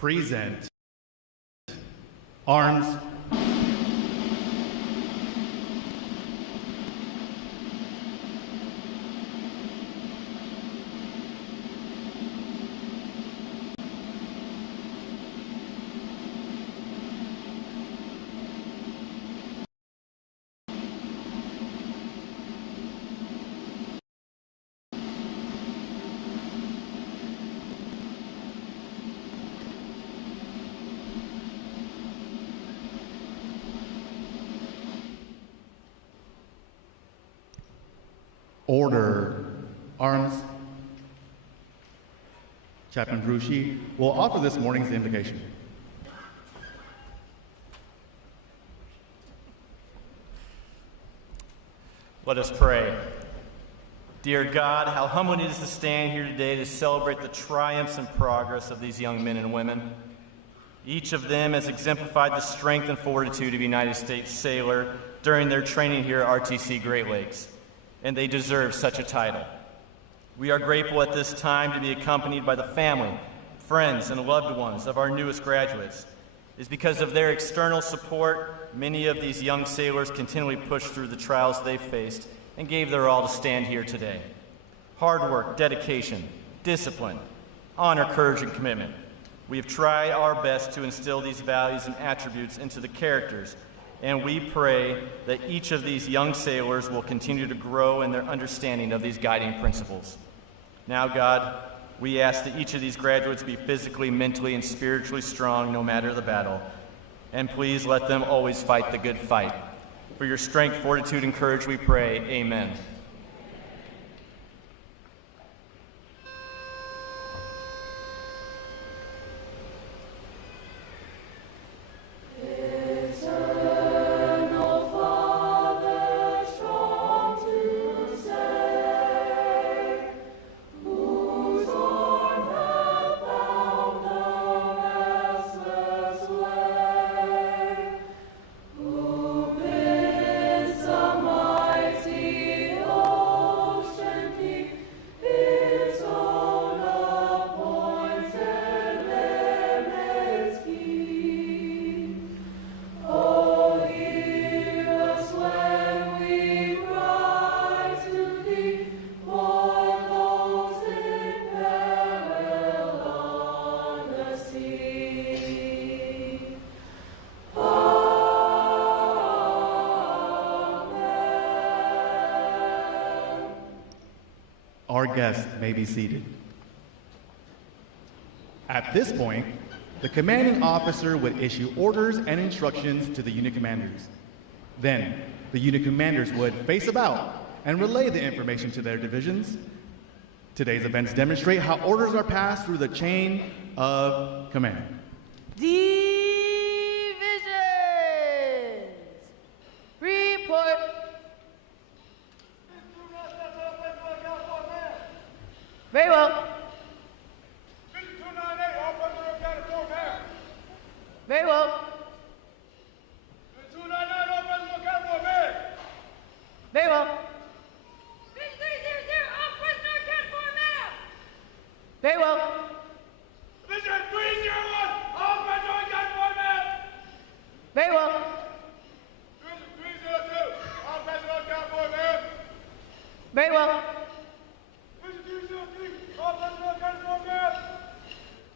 Present. Arms. Order. Arms. Chaplain Brucey will offer this morning's invocation. Let us pray. Dear God, how humbling it is to stand here today to celebrate the triumphs and progress of these young men and women. Each of them has exemplified the strength and fortitude of a United States sailor during their training here at RTC Great Lakes, and they deserve such a title. We are grateful at this time to be accompanied by the family, friends, and loved ones of our newest graduates. It is because of their external support, many of these young sailors continually pushed through the trials they faced and gave their all to stand here today. Hard work, dedication, discipline, honor, courage, and commitment. We have tried our best to instill these values and attributes into the characters, and we pray that each of these young sailors will continue to grow in their understanding of these guiding principles. Now, God, we ask that each of these graduates be physically, mentally, and spiritually strong no matter the battle, and please let them always fight the good fight. For your strength, fortitude, and courage we pray, amen. Our guests may be seated. At this point, the commanding officer would issue orders and instructions to the unit commanders. Then, the unit commanders would face about and relay the information to their divisions. Today's events demonstrate how orders are passed through the chain of command. Divisions! Report! Very well. Very well. Very well. Very well. Division 301, all personnel account for man. Very well. Division 302, all personnel account for man. Very well. Division 303, all personnel account for man.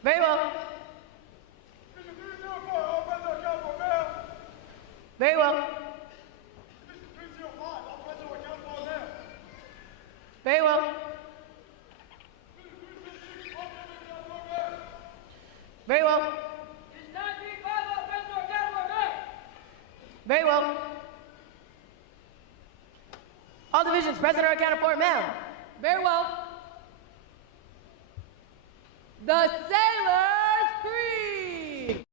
Very well. Division 304, all personnel account for man. Very well. Division 305, all personnel account for man. Very well. Very well. Very well. All divisions present or accounted for, ma'am. Very well. The Sailor's Creed.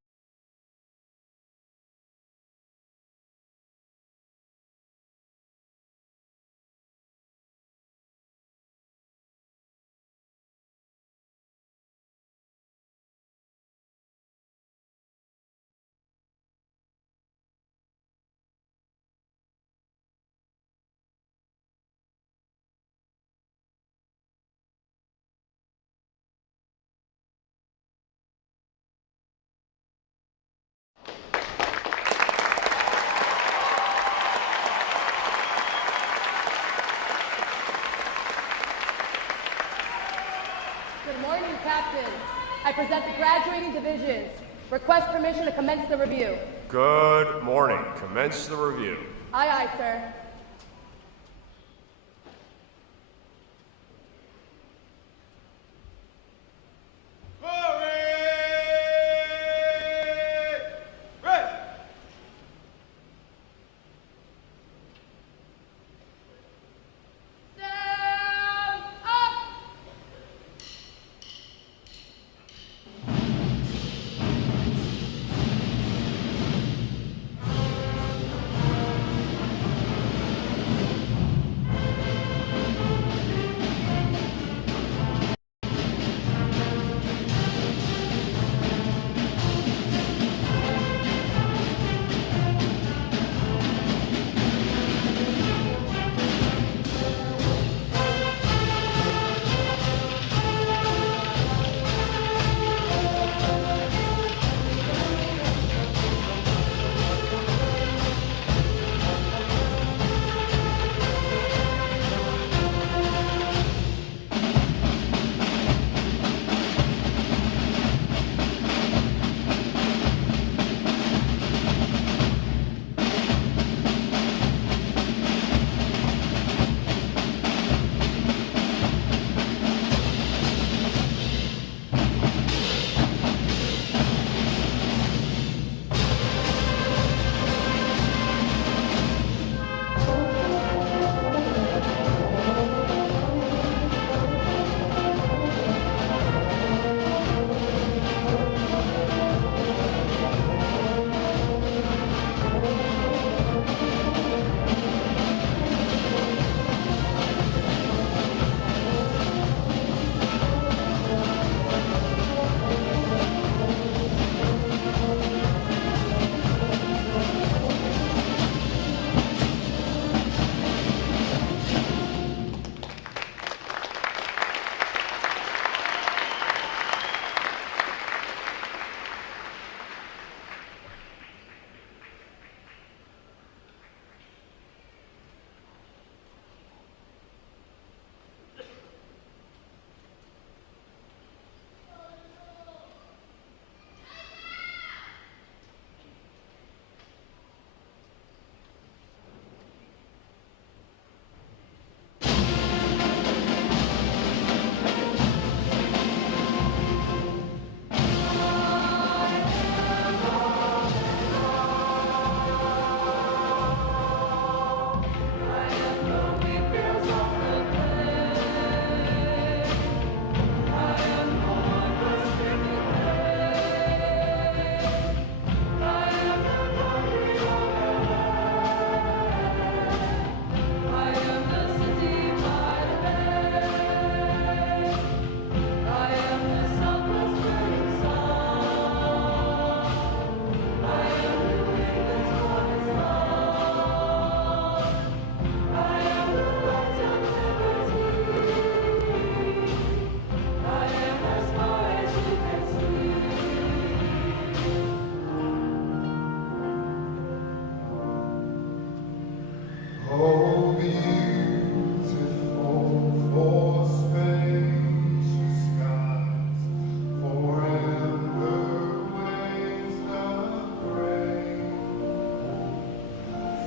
Good morning, Captain. I present the graduating divisions. Request permission to commence the review. Good morning. Commence the review. Aye, aye, sir.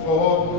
Thank you.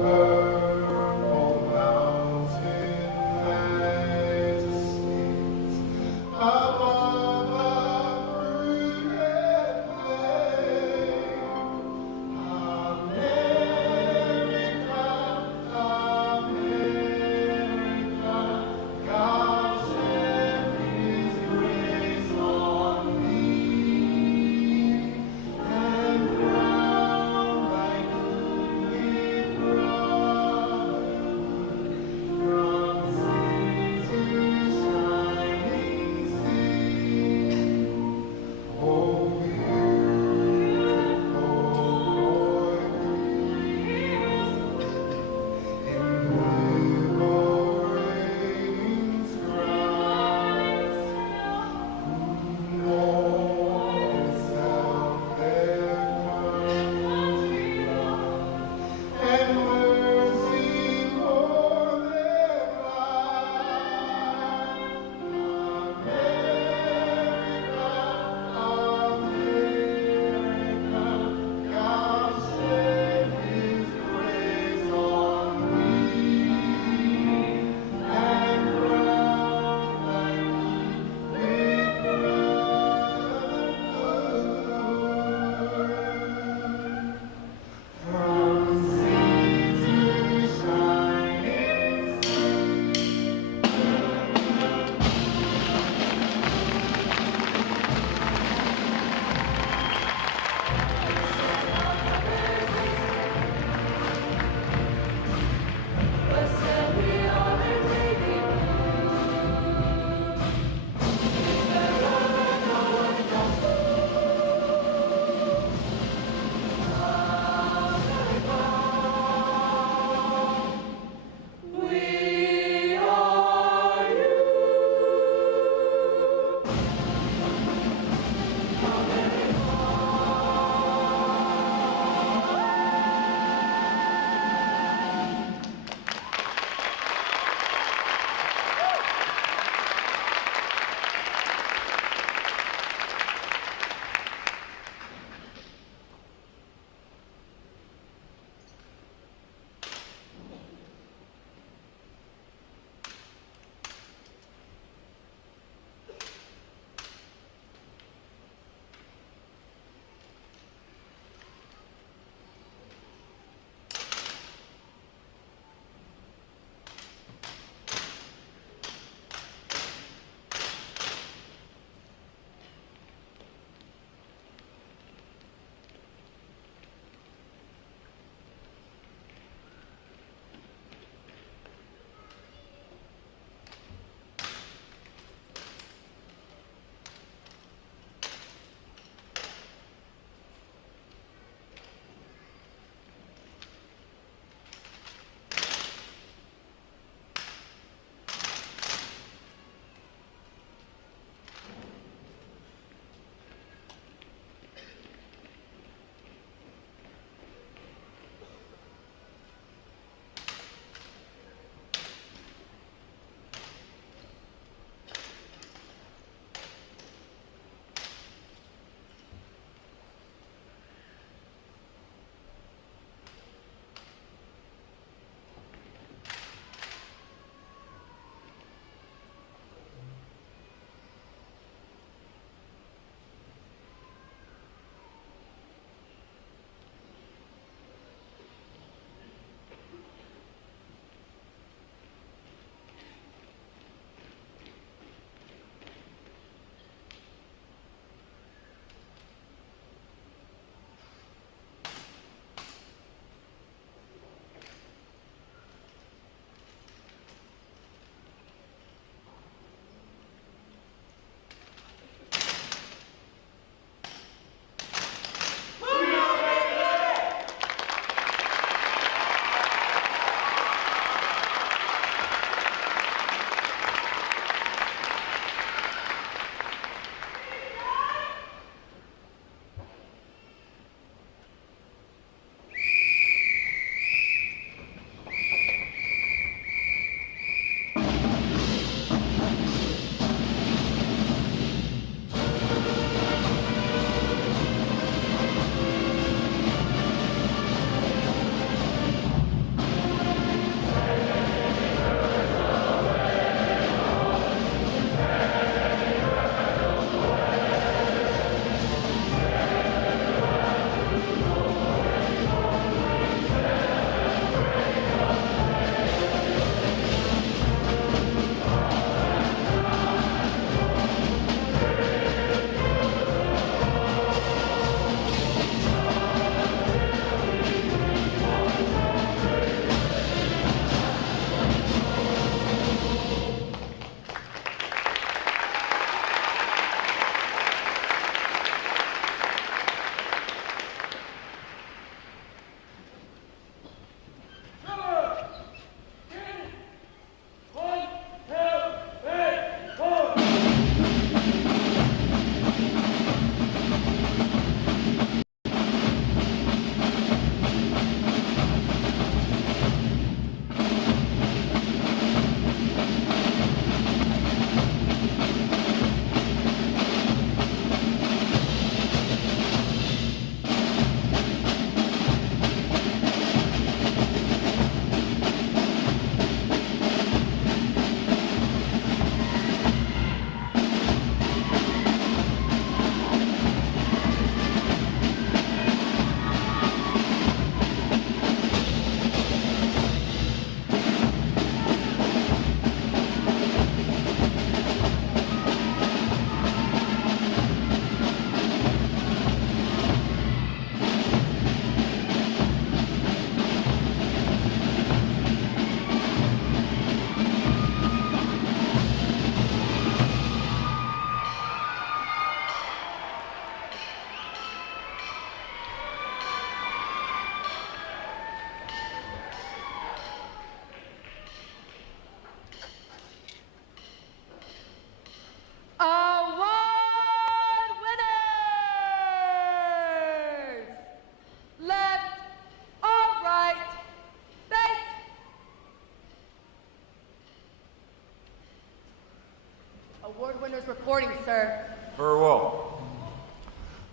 Award winners reporting, sir. Very well.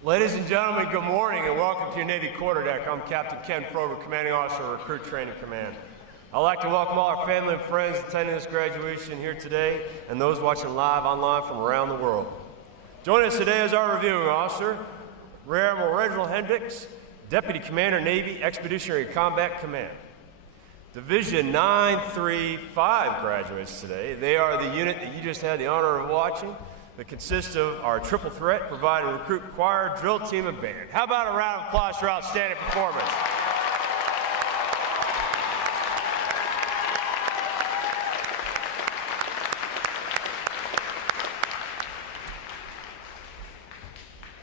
Ladies and gentlemen, good morning and welcome to your Navy Quarterdeck. I'm Captain Ken Frober, Commanding Officer, Recruit Training Command. I'd like to welcome all our family and friends attending this graduation here today and those watching live online from around the world. Joining us today is our reviewing officer, Rear Admiral Reginald Hendricks, Deputy Commander, Navy Expeditionary Combat Command. Division 935 graduates today. They are the unit that you just had the honor of watching that consists of our triple threat providing recruit choir, drill team, and band. How about a round of applause for outstanding performance?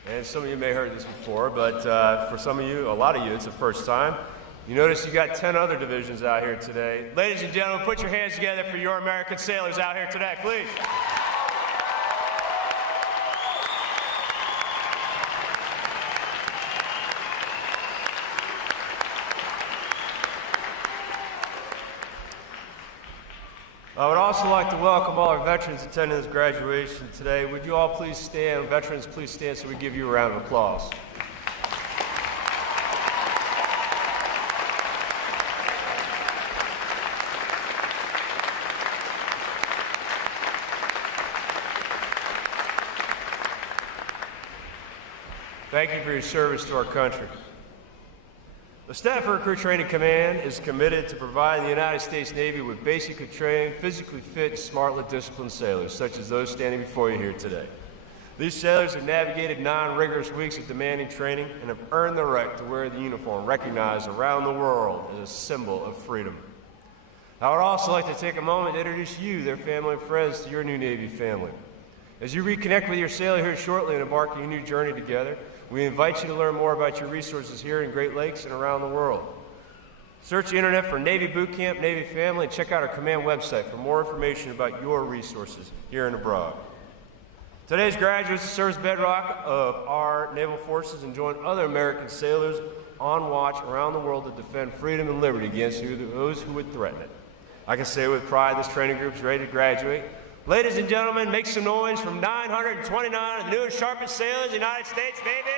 And some of you may have heard this before, but for some of you, a lot of you, it's the first time. You notice you got 10 other divisions out here today. Ladies and gentlemen, put your hands together for your American sailors out here today, please. I would also like to welcome all our veterans attending this graduation today. Would you all please stand? Veterans, please stand so we give you a round of applause. Thank you for your service to our country. The staff of Recruit Training Command is committed to providing the United States Navy with basically trained, physically fit, smartly disciplined sailors, such as those standing before you here today. These sailors have navigated 9 rigorous weeks of demanding training and have earned the right to wear the uniform recognized around the world as a symbol of freedom. I would also like to take a moment to introduce you, their family and friends, to your new Navy family. As you reconnect with your sailor here shortly and embark on a new journey together, we invite you to learn more about your resources here in Great Lakes and around the world. Search the internet for Navy Boot Camp, Navy Family, and check out our command website for more information about your resources here and abroad. Today's graduates serve as bedrock of our naval forces and join other American sailors on watch around the world to defend freedom and liberty against those who would threaten it. I can say with pride this training group is ready to graduate. Ladies and gentlemen, make some noise from 929 of the newest, sharpest sailors in the United States Navy.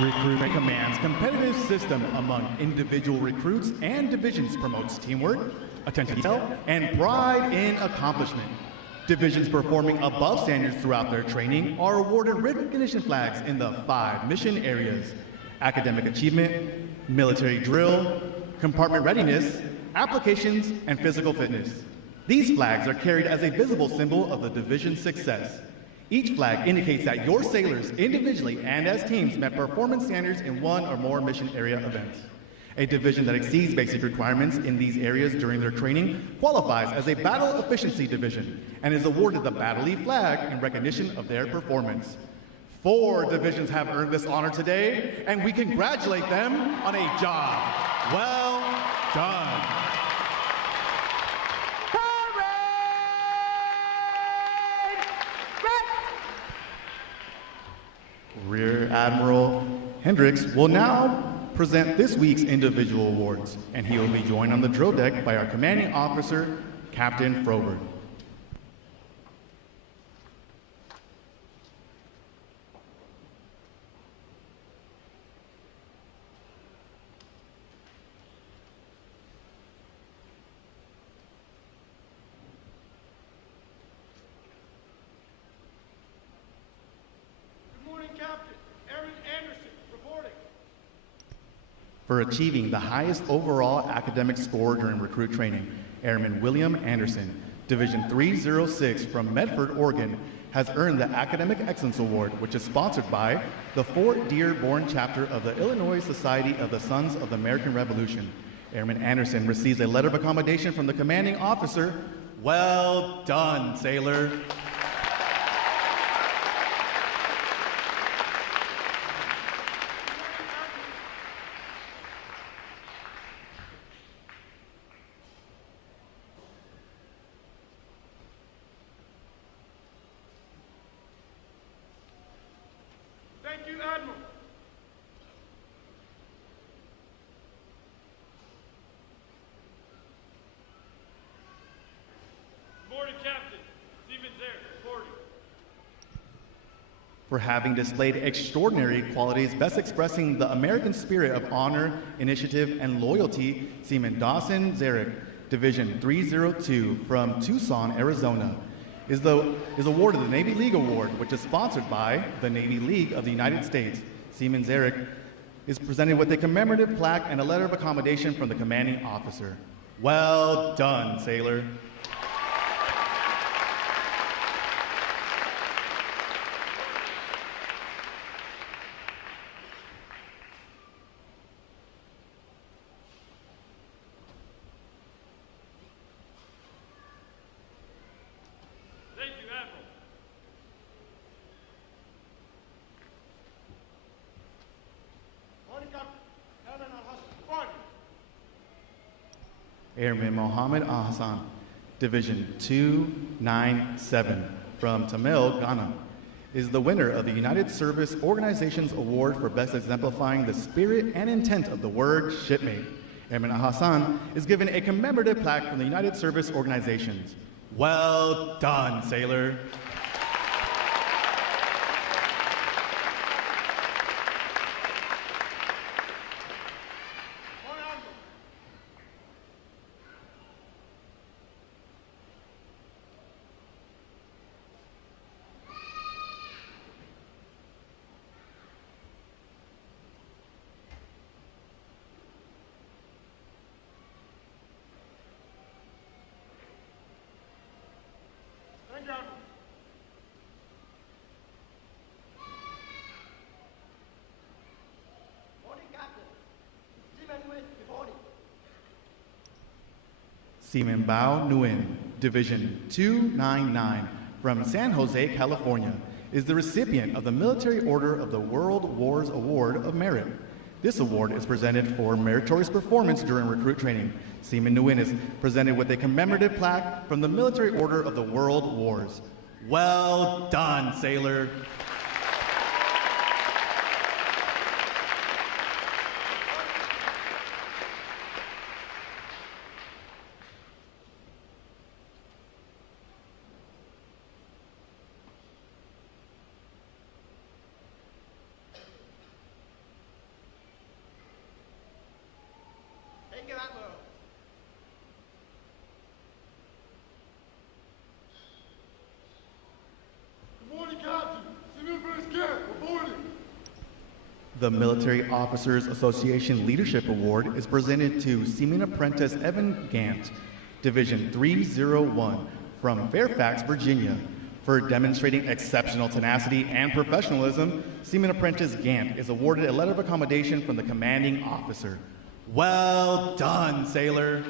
Recruit Command's competitive system among individual recruits and divisions promotes teamwork, attention to detail, and pride in accomplishment. Divisions performing above standards throughout their training are awarded recognition flags in the 5 mission areas: academic achievement, military drill, compartment readiness, applications, and physical fitness. These flags are carried as a visible symbol of the division's success. Each flag indicates that your sailors, individually and as teams, met performance standards in 1 or more mission area events. A division that exceeds basic requirements in these areas during their training qualifies as a battle efficiency division and is awarded the Battle E flag in recognition of their performance. 4 divisions have earned this honor today, and we congratulate them on a job well done. Rear Admiral Hendricks will now present this week's individual awards, and he will be joined on the drill deck by our commanding officer, Captain Frober. For achieving the highest overall academic score during recruit training, Airman William Anderson, Division 306 from Medford, Oregon, has earned the Academic Excellence Award, which is sponsored by the Fort Dearborn chapter of the Illinois Society of the Sons of the American Revolution. Airman Anderson receives a letter of accommodation from the commanding officer. Well done, sailor. for having displayed extraordinary qualities best expressing the American spirit of honor, initiative, and loyalty, Seaman Dawson Zarek, Division 302 from Tucson, Arizona, is awarded the Navy League Award, which is sponsored by the Navy League of the United States. Seaman Zarek is presented with a commemorative plaque and a letter of accommodation from the commanding officer. Well done, sailor. Airman Mohammed Ahsan, Division 297 from Tamil, Ghana, is the winner of the United Service Organizations Award for Best Exemplifying the Spirit and Intent of the Word Shipmate. Airman Ahsan is given a commemorative plaque from the United Service Organizations. Well done, sailor. Seaman Bao Nguyen, Division 299 from San Jose, California, is the recipient of the Military Order of the World Wars Award of Merit. This award is presented for meritorious performance during recruit training. Seaman Nguyen is presented with a commemorative plaque from the Military Order of the World Wars. Well done, sailor. The Military Officers Association Leadership Award is presented to Seaman Apprentice Evan Gant, Division 301 from Fairfax, Virginia. For demonstrating exceptional tenacity and professionalism, Seaman Apprentice Gant is awarded a letter of accommodation from the commanding officer. Well done, sailor.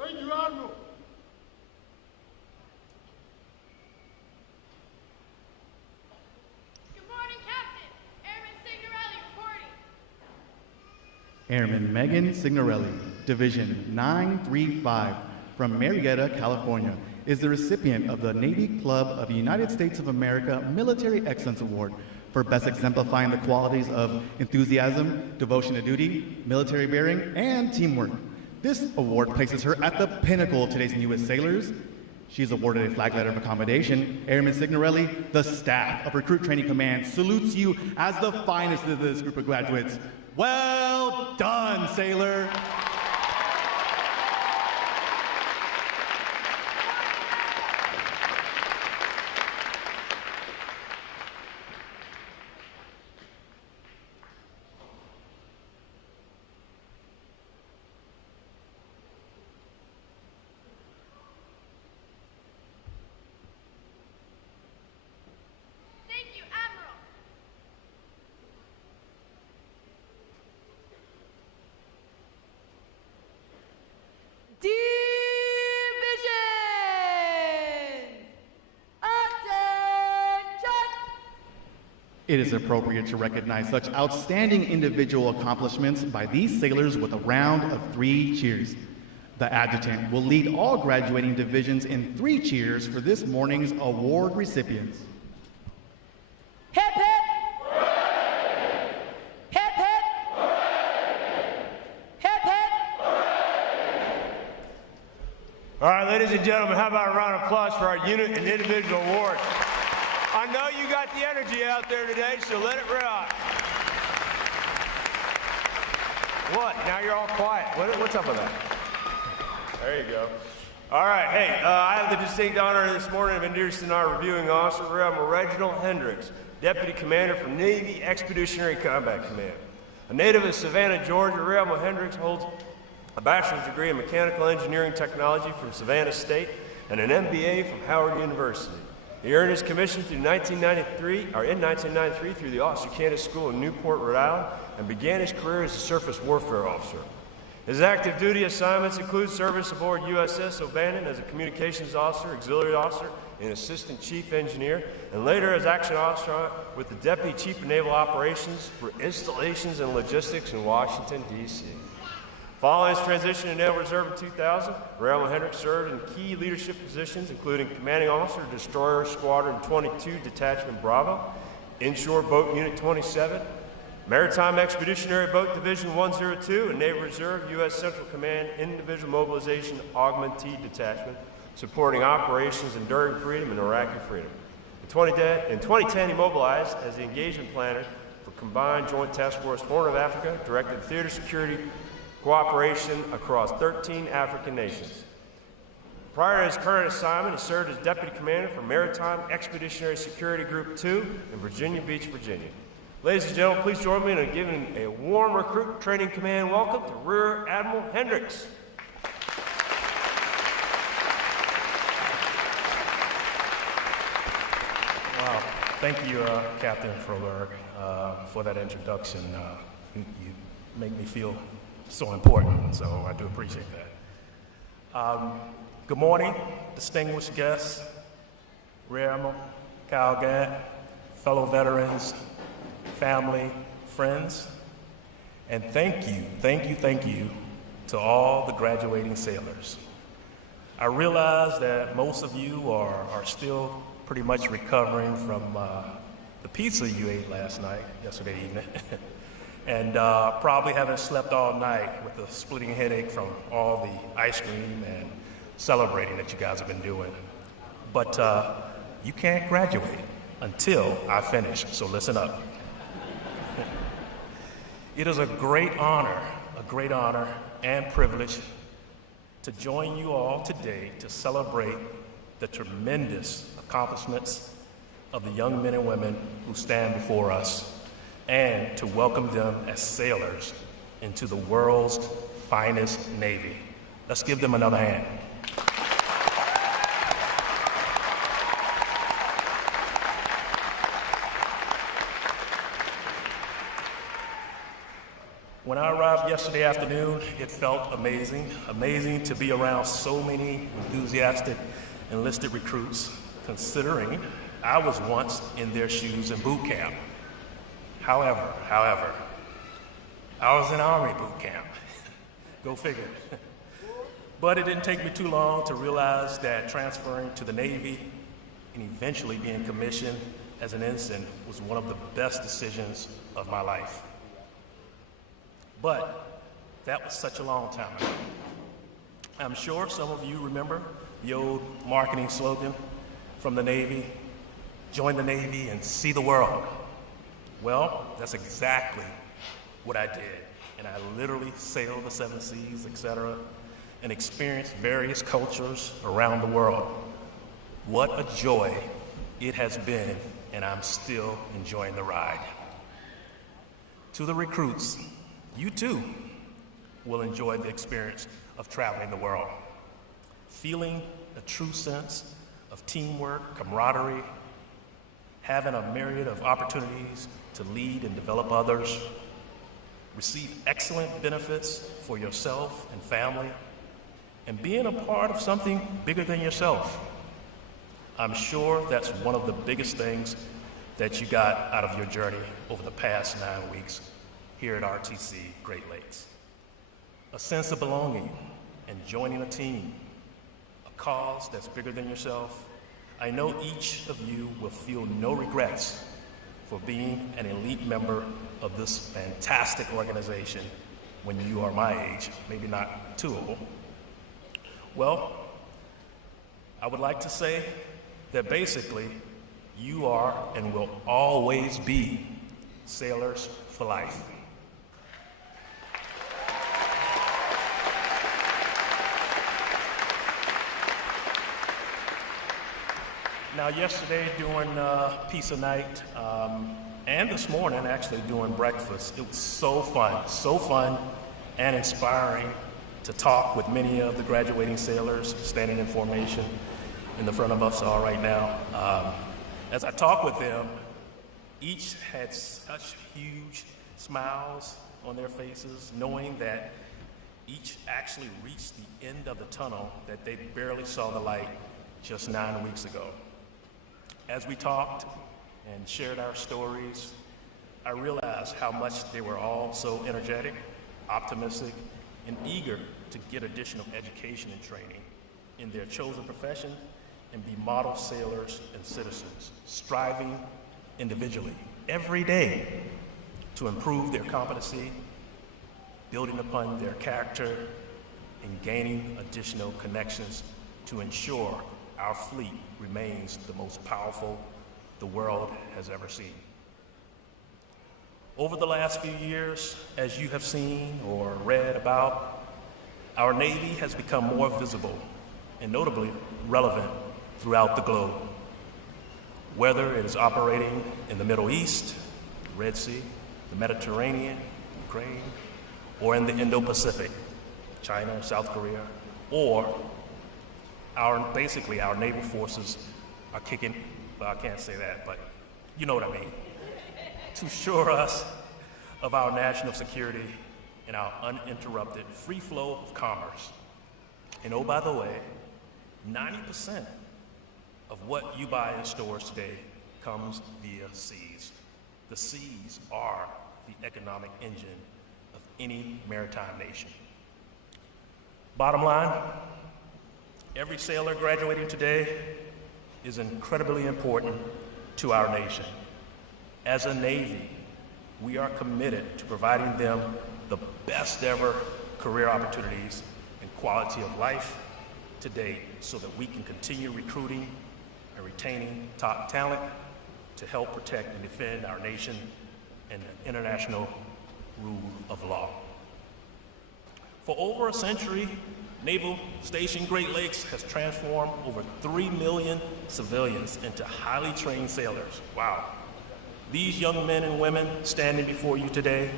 Thank you, Admiral. Good morning, Captain. Airman Signorelli reporting. Airman Megan Signorelli, Division 935 from Marietta, California, is the recipient of the Navy Club of the United States of America Military Excellence Award for best exemplifying the qualities of enthusiasm, devotion to duty, military bearing, and teamwork. This award places her at the pinnacle of today's newest sailors. She's awarded a flag letter of accommodation. Airman Signorelli, the staff of Recruit Training Command, salutes you as the finest of this group of graduates. Well done, sailor. It is appropriate to recognize such outstanding individual accomplishments by these sailors with a round of 3 cheers. The adjutant will lead all graduating divisions in 3 cheers for this morning's award recipients. Hip hip! Hip hip! Hip hip! All right, ladies and gentlemen, how about a round of applause for our unit and individual awards? I know you got the energy out there today, so let it rock. What? Now you're all quiet. What's up with that? There you go. All right, hey, I have the distinct honor this morning of introducing our reviewing officer, Rear Admiral Reginald Hendricks, Deputy Commander for Navy Expeditionary Combat Command. A native of Savannah, Georgia, Rear Admiral Hendricks holds a bachelor's degree in mechanical engineering technology from Savannah State and an MBA from Howard University. He earned his commission in 1993 through the Officer Candidate School in Newport, Rhode Island, and began his career as a surface warfare officer. His active duty assignments include service aboard USS O'Bannon as a communications officer, auxiliary officer, and assistant chief engineer, and later as action officer with the Deputy Chief of Naval Operations for installations and logistics in Washington, D.C. Following his transition to Naval Reserve in 2000, Rear Admiral Hendricks served in key leadership positions, including Commanding Officer, Destroyer Squadron 22, Detachment Bravo, Inshore Boat Unit 27, Maritime Expeditionary Boat Division 102, and Naval Reserve U.S. Central Command Individual Mobilization Augmentee Detachment, supporting operations Enduring Freedom and Iraqi Freedom. In 2010, he mobilized as the engagement planner for Combined Joint Task Force Horn of Africa, directed theater security cooperation across 13 African nations. Prior to his current assignment, he served as Deputy Commander for Maritime Expeditionary Security Group 2 in Virginia Beach, Virginia. Ladies and gentlemen, please join me in giving a warm Recruit Training Command welcome to Rear Admiral Hendricks. Wow, thank you, Captain Froberg, for that introduction. You make me feel so important, so I do appreciate that. Good morning, distinguished guests, Rear Admiral Kyle Gadd, fellow veterans, family, friends, and thank you to all the graduating sailors. I realize that most of you are still pretty much recovering from the pizza you ate yesterday evening. And probably haven't slept all night with a splitting headache from all the ice cream and celebrating that you guys have been doing. But you can't graduate until I finish, so listen up. It is a great honor and privilege to join you all today to celebrate the tremendous accomplishments of the young men and women who stand before us, and to welcome them as sailors into the world's finest Navy. Let's give them another hand. When I arrived yesterday afternoon, it felt amazing to be around so many enthusiastic enlisted recruits, considering I was once in their shoes in boot camp. However, I was in Army boot camp. Go figure. But it didn't take me too long to realize that transferring to the Navy and eventually being commissioned as an ensign was one of the best decisions of my life. But that was such a long time ago. I'm sure some of you remember the old marketing slogan from the Navy, join the Navy and see the world. Well, that's exactly what I did. And I literally sailed the 7 seas, etc., and experienced various cultures around the world. What a joy it has been, and I'm still enjoying the ride. To the recruits, you too will enjoy the experience of traveling the world, feeling a true sense of teamwork, camaraderie, having a myriad of opportunities to lead and develop others, receive excellent benefits for yourself and family, and being a part of something bigger than yourself. I'm sure that's one of the biggest things that you got out of your journey over the past 9 weeks here at RTC Great Lakes. A sense of belonging and joining a team, a cause that's bigger than yourself. I know each of you will feel no regrets for being an elite member of this fantastic organization when you are my age, maybe not too old. Well, I would like to say that basically you are and will always be sailors for life. Now, yesterday during pizza night, and this morning actually during breakfast, it was so fun and inspiring to talk with many of the graduating sailors standing in formation in the front of us all right now. As I talked with them, each had such huge smiles on their faces, knowing that each actually reached the end of the tunnel that they barely saw the light just 9 weeks ago. As we talked and shared our stories, I realized how much they were all so energetic, optimistic, and eager to get additional education and training in their chosen profession and be model sailors and citizens, striving individually every day to improve their competency, building upon their character, and gaining additional connections to ensure our fleet remains the most powerful the world has ever seen. Over the last few years, as you have seen or read about, our Navy has become more visible and notably relevant throughout the globe. Whether it is operating in the Middle East, the Red Sea, the Mediterranean, Ukraine, or in the Indo-Pacific, China, South Korea, or basically our naval forces are kicking, well, I can't say that, but you know what I mean, to assure us of our national security and our uninterrupted free flow of commerce. And oh, by the way, 90% of what you buy in stores today comes via seas. The seas are the economic engine of any maritime nation. Bottom line, every sailor graduating today is incredibly important to our nation. As a Navy, we are committed to providing them the best ever career opportunities and quality of life to date so that we can continue recruiting and retaining top talent to help protect and defend our nation and the international rule of law. For over a century, Naval Station Great Lakes has transformed over 3 million civilians into highly trained sailors. Wow. These young men and women standing before you today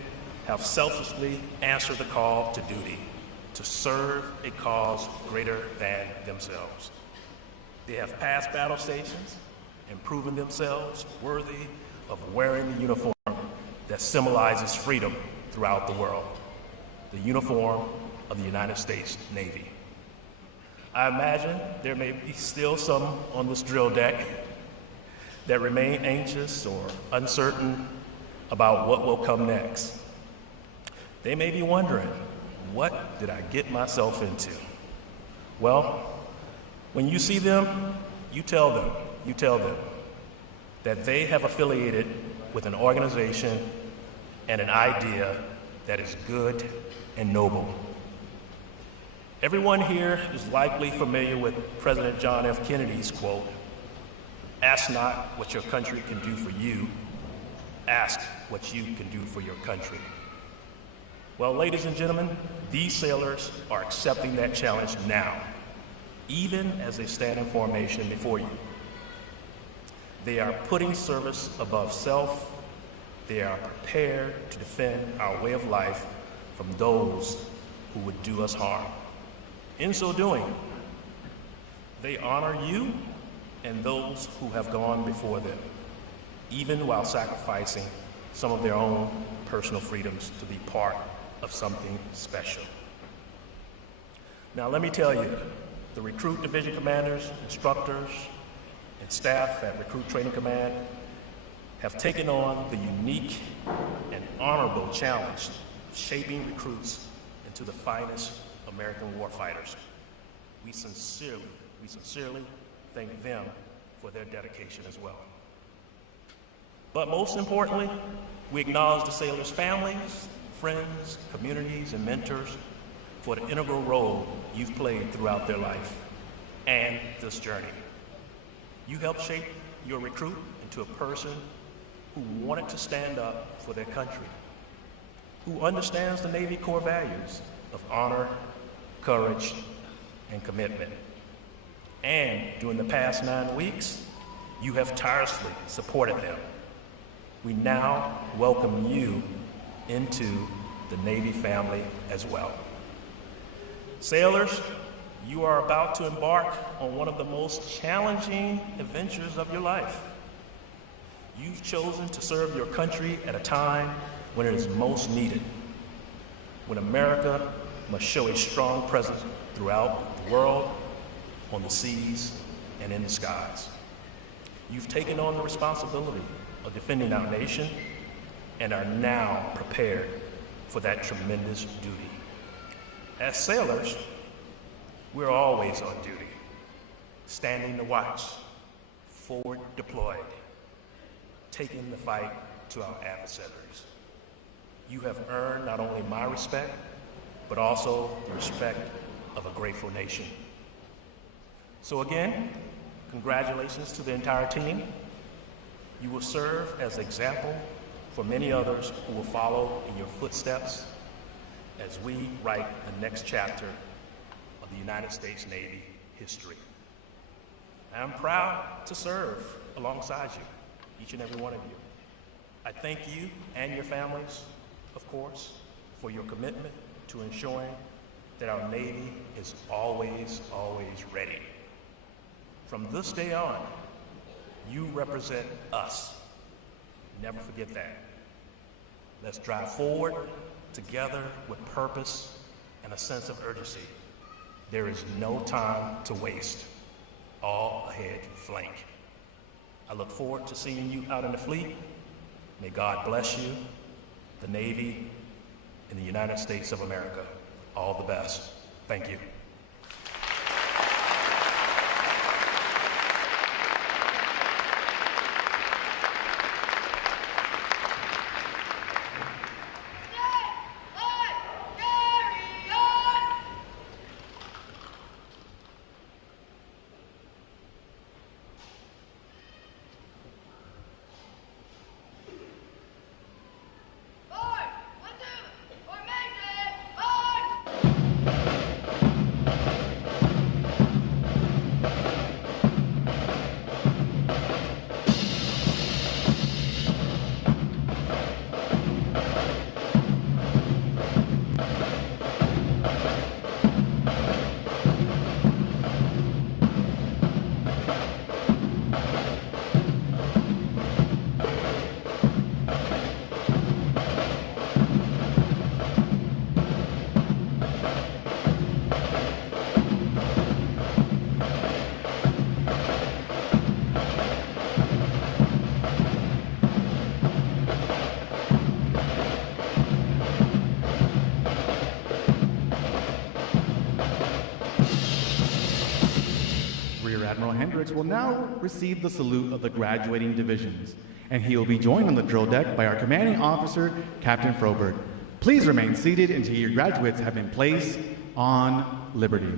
have selflessly answered the call to duty, to serve a cause greater than themselves. They have passed battle stations and proven themselves worthy of wearing the uniform that symbolizes freedom throughout the world, the uniform of the United States Navy. I imagine there may be still some on this drill deck that remain anxious or uncertain about what will come next. They may be wondering, what did I get myself into? Well, when you see them, you tell them that they have affiliated with an organization and an idea that is good and noble. Everyone here is likely familiar with President John F. Kennedy's quote, "Ask not what your country can do for you, ask what you can do for your country." Well, ladies and gentlemen, these sailors are accepting that challenge now, even as they stand in formation before you. They are putting service above self. They are prepared to defend our way of life from those who would do us harm. In so doing, they honor you and those who have gone before them, even while sacrificing some of their own personal freedoms to be part of something special. Now, let me tell you, the recruit division commanders, instructors, and staff at Recruit Training Command, have taken on the unique and honorable challenge of shaping recruits into the finest American warfighters. We sincerely thank them for their dedication as well. But most importantly, we acknowledge the sailors' families, friends, communities, and mentors for the integral role you've played throughout their life and this journey. You helped shape your recruit into a person who wanted to stand up for their country, who understands the Navy core values of honor, courage, and commitment. And during the past 9 weeks, you have tirelessly supported them. We now welcome you into the Navy family as well. Sailors, you are about to embark on one of the most challenging adventures of your life. You've chosen to serve your country at a time when it is most needed, when America must show a strong presence throughout the world, on the seas, and in the skies. You've taken on the responsibility of defending our nation and are now prepared for that tremendous duty. As sailors, we're always on duty, standing the watch, forward deployed, taking the fight to our adversaries. You have earned not only my respect, but also the respect of a grateful nation. So again, congratulations to the entire team. You will serve as an example for many others who will follow in your footsteps as we write the next chapter of the United States Navy history. I'm proud to serve alongside you, each and every one of you. I thank you and your families, of course, for your commitment to ensuring that our Navy is always ready. From this day on, you represent us. Never forget that. Let's drive forward together with purpose and a sense of urgency. There is no time to waste. All ahead flank. I look forward to seeing you out in the fleet. May God bless you, the Navy, and the United States of America. All the best. Thank you. Admiral Hendricks will now receive the salute of the graduating divisions, and he will be joined on the drill deck by our commanding officer, Captain Froberg. Please remain seated until your graduates have been placed on liberty.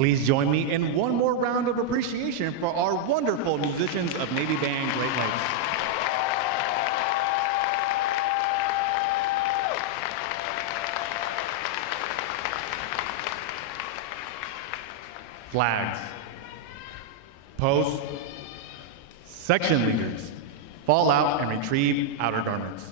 Please join me in one more round of appreciation for our wonderful musicians of Navy Band Great Lakes. Flags, post, section leaders, fall out and retrieve outer garments.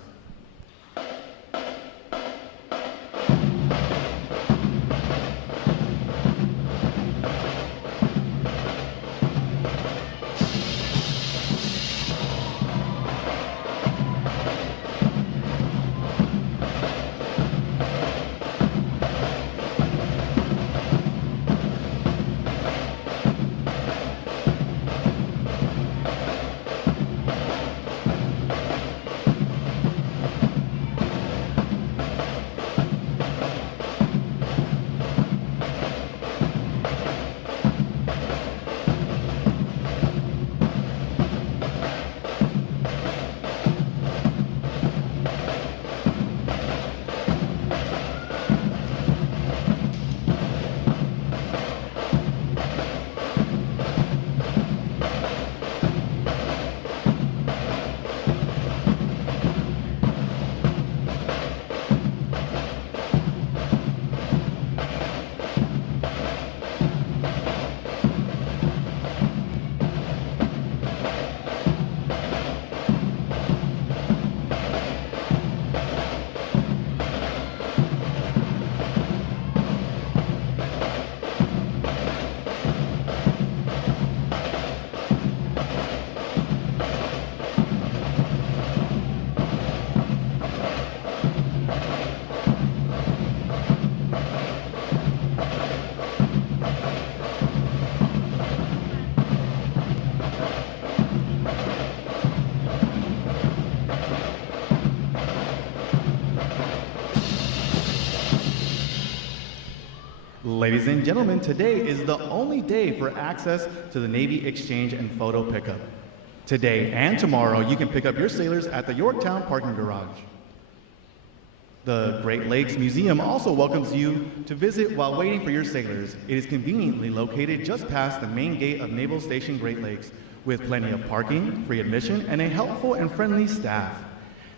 Ladies and gentlemen, today is the only day for access to the Navy Exchange and Photo Pickup. Today and tomorrow, you can pick up your sailors at the Yorktown parking garage. The Great Lakes Museum also welcomes you to visit while waiting for your sailors. It is conveniently located just past the main gate of Naval Station Great Lakes, with plenty of parking, free admission, and a helpful and friendly staff.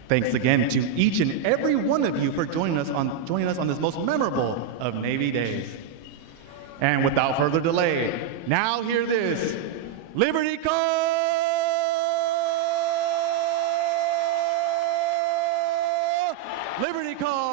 Thanks again to each and every one of you for joining us on this most memorable of Navy days. And without further delay, now hear this: Liberty Call! Liberty Call!